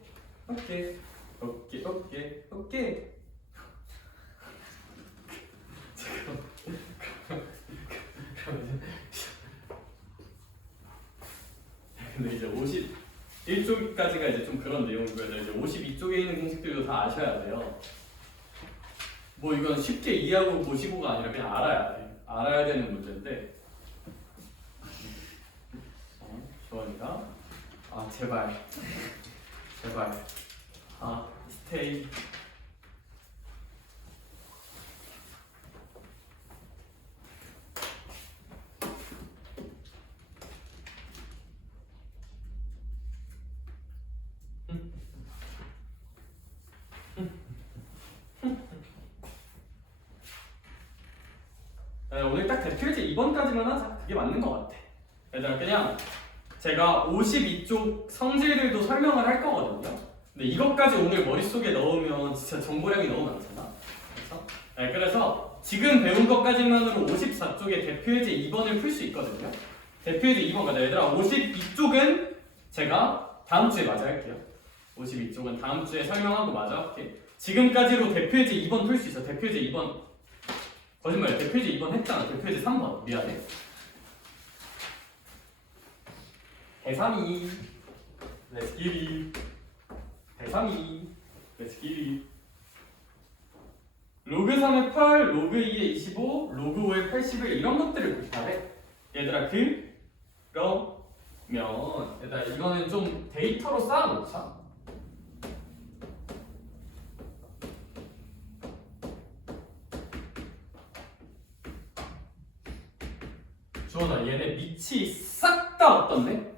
오케이, 오케이, 오케이, 오케이. 근데 이제 51쪽까지가 이제 좀 그런 내용이고요. 이제 52쪽에 있는 공식들도 다 아셔야 돼요. 뭐 이건 쉽게 이해하고 보시고가 아니라 그냥 알아야 돼. 알아야 되는 문제인데. 주원이가 제발 스테이. 오늘 딱 대표이제 2번까지만 하자. 그게 맞는 것 같아. 얘들아, 그냥 제가 52쪽 성질들도 설명을 할 거거든요. 근데 이것까지 오늘 머릿속에 넣으면 진짜 정보량이 너무 많잖아. 그래서 지금 배운 것까지만으로 54쪽의 대표이제 2번을 풀 수 있거든요. 대표이제 2번 가자. 얘들아, 52쪽은 제가 다음 주에 마저 할게요. 52쪽은 다음 주에 설명하고 마저 할게. 지금까지로 대표이제 2번 풀 수 있어. 대표이제 2번 거짓말이야. 대표이제 2번 했잖아. 대표이제 3번 미안해. 대3이 Let's get it. 대3이 Let's get it. 로그 3의 8, 로그 2의 25, 로그 5의 81 이런 것들을 곱하래. 얘들아, 그러면 얘들아, 이거는 좀 데이터로 쌓아놓자. 주원아, 얘네 밑이 싹 다 어떤데?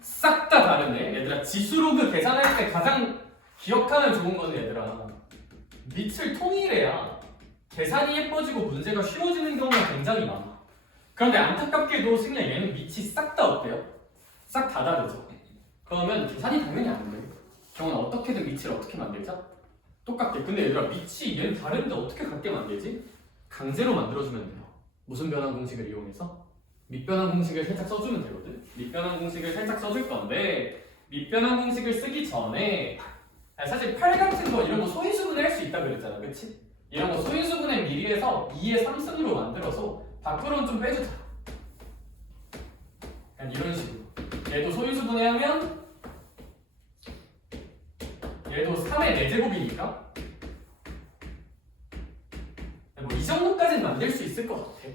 싹 다 다르네. 얘들아, 지수로그 계산할 때 가장 기억하면 좋은 거는 얘들아, 밑을 통일해야 계산이 예뻐지고 문제가 쉬워지는 경우가 굉장히 많아. 그런데 안타깝게도 승리야, 얘는 밑이 싹 다 어때요? 싹 다 다르죠. 그러면 계산이 당연히 안 돼. 경우는 어떻게든 밑을 어떻게 만들자? 똑같게. 근데 얘들아, 밑이 얘는 다른데 어떻게 같게 만들지? 강제로 만들어주면 돼요. 무슨 변환 공식을 이용해서? 밑변환 공식을 살짝 써주면 되거든? 밑변환 공식을 살짝 써줄 건데, 밑변환 공식을 쓰기 전에 사실 8 같은 거 이런 거 소인수분해 할 수 있다 그랬잖아, 그치? 이런 거 소인수분해 미리 해서 2의 3승으로 만들어서 밖으로는 좀 빼주자. 약간 이런 식으로. 얘도 소인수분해하면 얘도 3의 4제곱이니까 뭐 이 정도까지는 만들 수 있을 것 같아.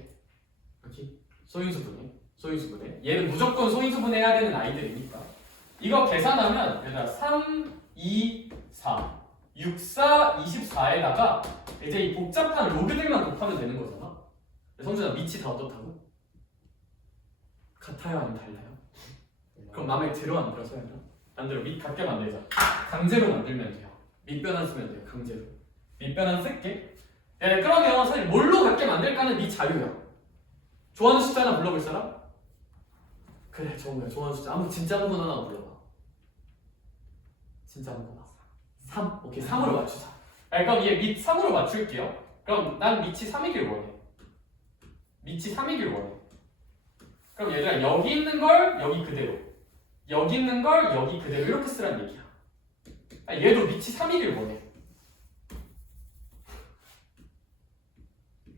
그치? 소인수분해. 얘는 무조건 소인수분해 해야 되는 아이들이니까. 이거 계산하면 얘들아 3, 2, 4, 6, 4, 24에다가 이제 이 복잡한 로그들만 곱하면 되는 거잖아. 성준아, 밑이 다 어떻다고? 같아요, 아니면 달라요? 그럼 마음에 들어, 안 들어? 소연아? 안 들어. 밑 같게 만들자. 강제로 만들면 돼요. 밑변환 쓰면 돼요. 강제로. 밑변환 쓸게. 네, 그러면 사실 뭘로 같게 만들까는 네 자유야. 좋아하는 숫자 하나 불러볼 사람? 그래, 좋은 거야. 좋아하는 숫자. 진짜 아무거나 하나 불러봐. 진짜 아무거나. 3. 오케이, 3으로 맞추자. 그럼 얘 밑 3으로 맞출게요. 그럼 난 밑이 3이길 원해. 밑이 3이길 원해. 그럼 얘들아, 여기 있는 걸 여기 그대로. 여기 있는 걸 여기 그대로 이렇게 쓰라는 얘기야. 얘도 밑이 3이길 원해.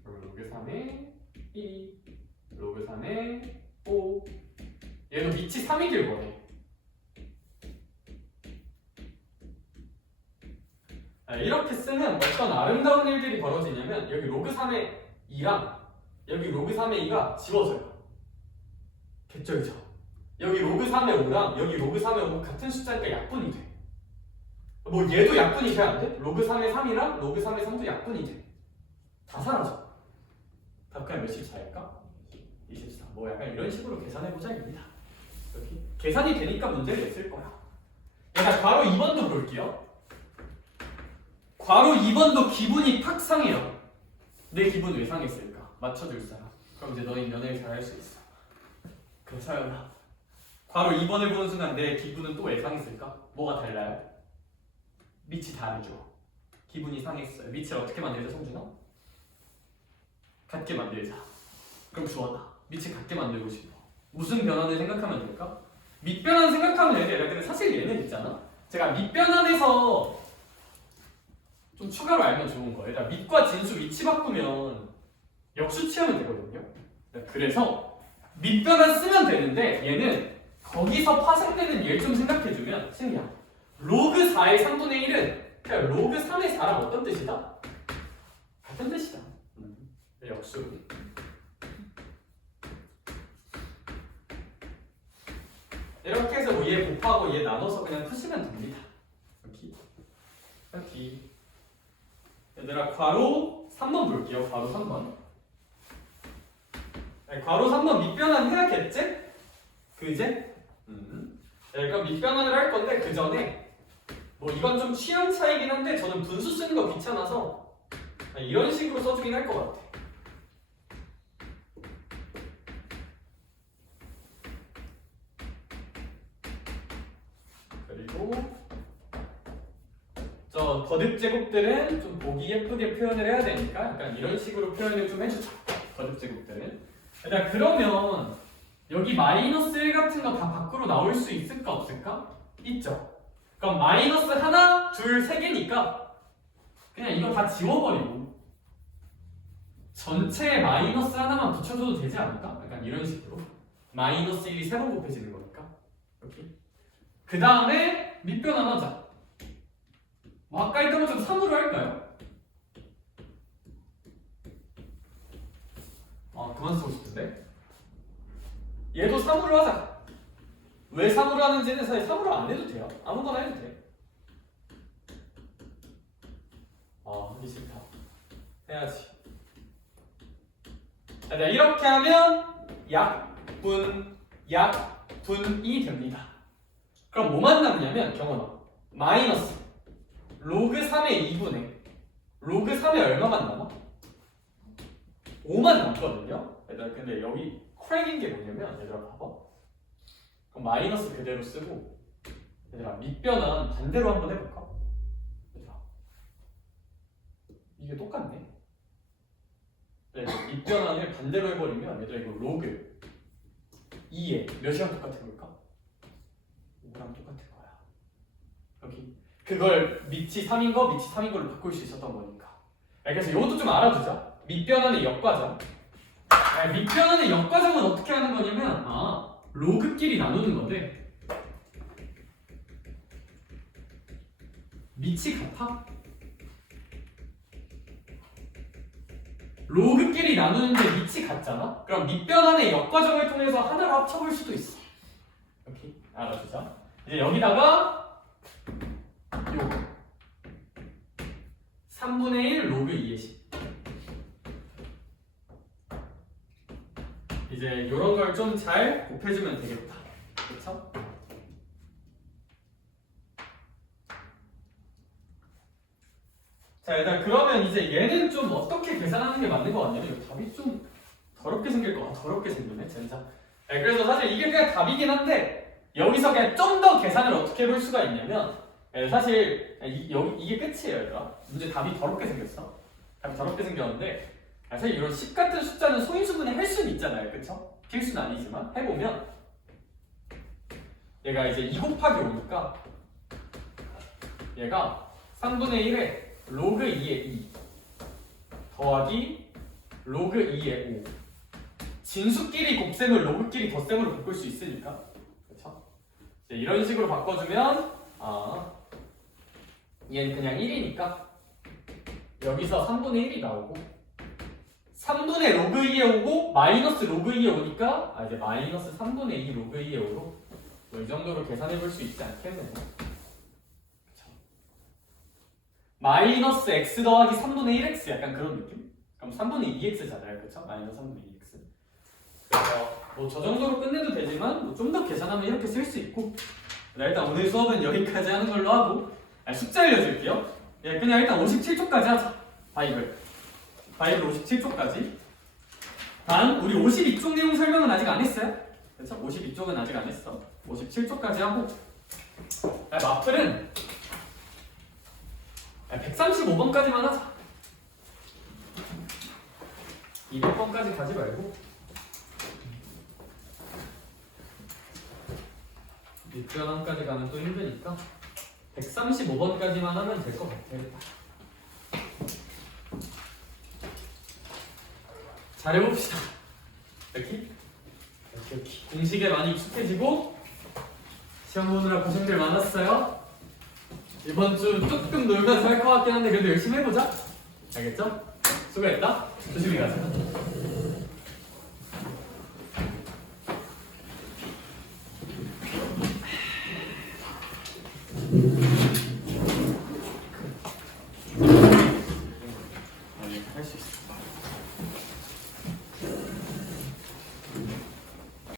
그럼 로그 3의 2, 로그 3의 5. 얘도 밑이 3이길 원해. 이렇게 쓰면 어떤 아름다운 일들이 벌어지냐면 여기 로그 3의 2랑 여기 로그 3의 2가 지워져요. 개쩔죠? 여기 로그 3의 5랑 여기 로그 3의 5 같은 숫자니까 약분이 돼. 뭐 얘도 약분이 돼야 안 돼? 로그 3의 3이랑 로그 3의 3도 약분이 돼. 다 사라져. 답변이 몇씩 차일까? 24. 뭐 약간 이런 식으로 계산해보자입니다. 이렇게 계산이 되니까 문제를 냈을 거야. 자, 괄호 2번도 볼게요. 괄호 2번도 기분이 팍 상해요. 내 기분 왜 상했을까? 맞춰줄 사람. 그럼 이제 너희 연애를 잘할 수 있어. 그럼 서연아, 괄호 2번을 보는 순간 내 기분은 또 왜 상했을까? 뭐가 달라요? 밑이 다르죠. 기분이 상했어요. 밑을 어떻게 만들자, 성준아? 같게 만들자. 그럼 주원아, 밑을 같게 만들고 싶어. 무슨 변환을 생각하면 될까? 밑변환 생각하면 얘는 근데 사실 얘는 있잖아. 제가 밑변환에서 좀 추가로 알면 좋은 거예요. 일단 밑과 진수 위치 바꾸면 역수 취하면 되거든요. 그래서 밑변환 쓰면 되는데 얘는 거기서 파생되는 얘를 좀 생각해주면 승리야. 로그 4의 3분의 1은 그냥 로그 3의 4랑 어떤 뜻이다? 같은 뜻이다. 역수. 이렇게 해서 뭐 얘 곱하고 얘 나눠서 그냥 푸시면 됩니다. 여기. 얘들아, 괄호 3번 볼게요. 괄호 3번. 네, 괄호 3번 밑변환 해야겠지? 그제? 그럼 밑변환을 할 건데 그 전에 뭐 이건 좀 취향 차이긴 한데 저는 분수 쓰는 거 귀찮아서 이런 식으로 써주긴 할 것 같아. 그리고 저 거듭 제곱들은 좀 보기 예쁘게 표현을 해야 되니까 약간 이런 식으로 표현을 좀 해주자. 거듭 제곱들은. 일단 그러면 여기 마이너스 1 같은 거 다 밖으로 나올 수 있을까 없을까? 있죠. 그럼 마이너스 하나, 둘, 세 개니까 그냥 이거 다 지워버리고 전체에 마이너스 하나만 붙여줘도 되지 않을까? 약간 이런 식으로 마이너스 1이 세 번 곱해지는 거니까. 이렇게. 그 다음에 밑변환 하자. 뭐 아까 했던 것처럼 3으로 할까요? 그만 쓰고 싶은데? 얘도 3으로 하자. 왜 3으로 하는지는 사실 3으로 안 해도 돼요. 아무거나 해도 돼. 하기 싫다. 해야지. 자, 이렇게 하면 약분이 됩니다. 그럼 뭐만 남냐면 경원아, 마이너스 로그 3의 2분의 로그 3의 얼마만 남아? 5만 남거든요. 얘들아, 근데 여기 크랙인 게 뭐냐면 얘들아 봐봐. 그럼 마이너스 그대로 쓰고 얘들아 밑변환 반대로 한번 해볼까? 얘들아 이게 똑같네. 밑변환을 반대로 해버리면 얘들아 이거 로그 2에 몇이랑 똑같은 걸까? 5랑 똑같은 거야. 여기 그걸 밑이 3인 거 밑이 3인 걸로 바꿀 수 있었던 거니까. 그래서 이것도 좀 알아두자. 밑변환의 역과정. 밑변환의 역과정은 어떻게 하는 거냐면 로그끼리 나누는 건데 밑이 같아? 로그끼리 나누는데 밑이 같잖아? 그럼 밑변환의 역과정을 통해서 하나로 합쳐볼 수도 있어. 이렇게 알아두자. 이제 여기다가 요거 3분의 1 로그 2의 10. 이제 이런 걸 좀 잘 곱해주면 되겠다. 그렇죠? 자, 일단 그러면 이제 얘는 좀 어떻게 계산하는 게 맞는 것 같냐면 이거 답이 좀 더럽게 생길 것 같아. 더럽게 생기네, 진짜. 그래서 사실 이게 그냥 답이긴 한데 여기서 그냥 좀 더 계산을 어떻게 해볼 수가 있냐면 사실 이게 끝이에요, 얘들아. 문제 답이 더럽게 생겼어. 답이 더럽게 생겼는데 사실 이런 10 같은 숫자는 소인수분해 할 수는 있잖아요, 그쵸? 필수는 아니지만 해보면 얘가 이제 2 곱하기 5니까 얘가 3분의 1에 로그 2의 2 더하기 로그 2의 5 진수끼리 곱셈을 로그끼리 덧셈으로 바꿀 수 있으니까 그렇죠? 이런 식으로 바꿔주면 얘는 그냥 1이니까 여기서 3분의 1이 나오고 3분의 로그 2의 5고 마이너스 로그 2의 5니까 이제 마이너스 3분의 2 로그 2의 5로 뭐 이 정도로 계산해 볼 수 있지 않겠네요. 그쵸? 마이너스 x 더하기 3분의 1x 약간 그런 느낌? 그럼 3분의 2x잖아요. 그쵸? 마이너스 3분의 2x. 그래서 뭐 저 정도로 끝내도 되지만 뭐 좀 더 계산하면 이렇게 쓸 수 있고 일단 오늘 수업은 여기까지 하는 걸로 하고 숫자 알려줄게요. 그냥 일단 57초까지 하자. 바이블 57초까지. 단 우리 52쪽 내용 설명은 아직 안 했어요. 그렇죠? 52쪽은 아직 안 했어. 57쪽까지 하고 마플은 135번까지만 하자. 200번까지 가지 말고 육변환까지 가면 또 힘드니까 135번까지만 하면 될 것 같아요. 잘해봅시다. 이렇게 공식에 많이 익숙해지고 시험 보느라 고생들 많았어요. 이번 주 조금 놀면서 할 것 같긴 한데 그래도 열심히 해보자. 알겠죠? 수고했다. 조심히 가세요.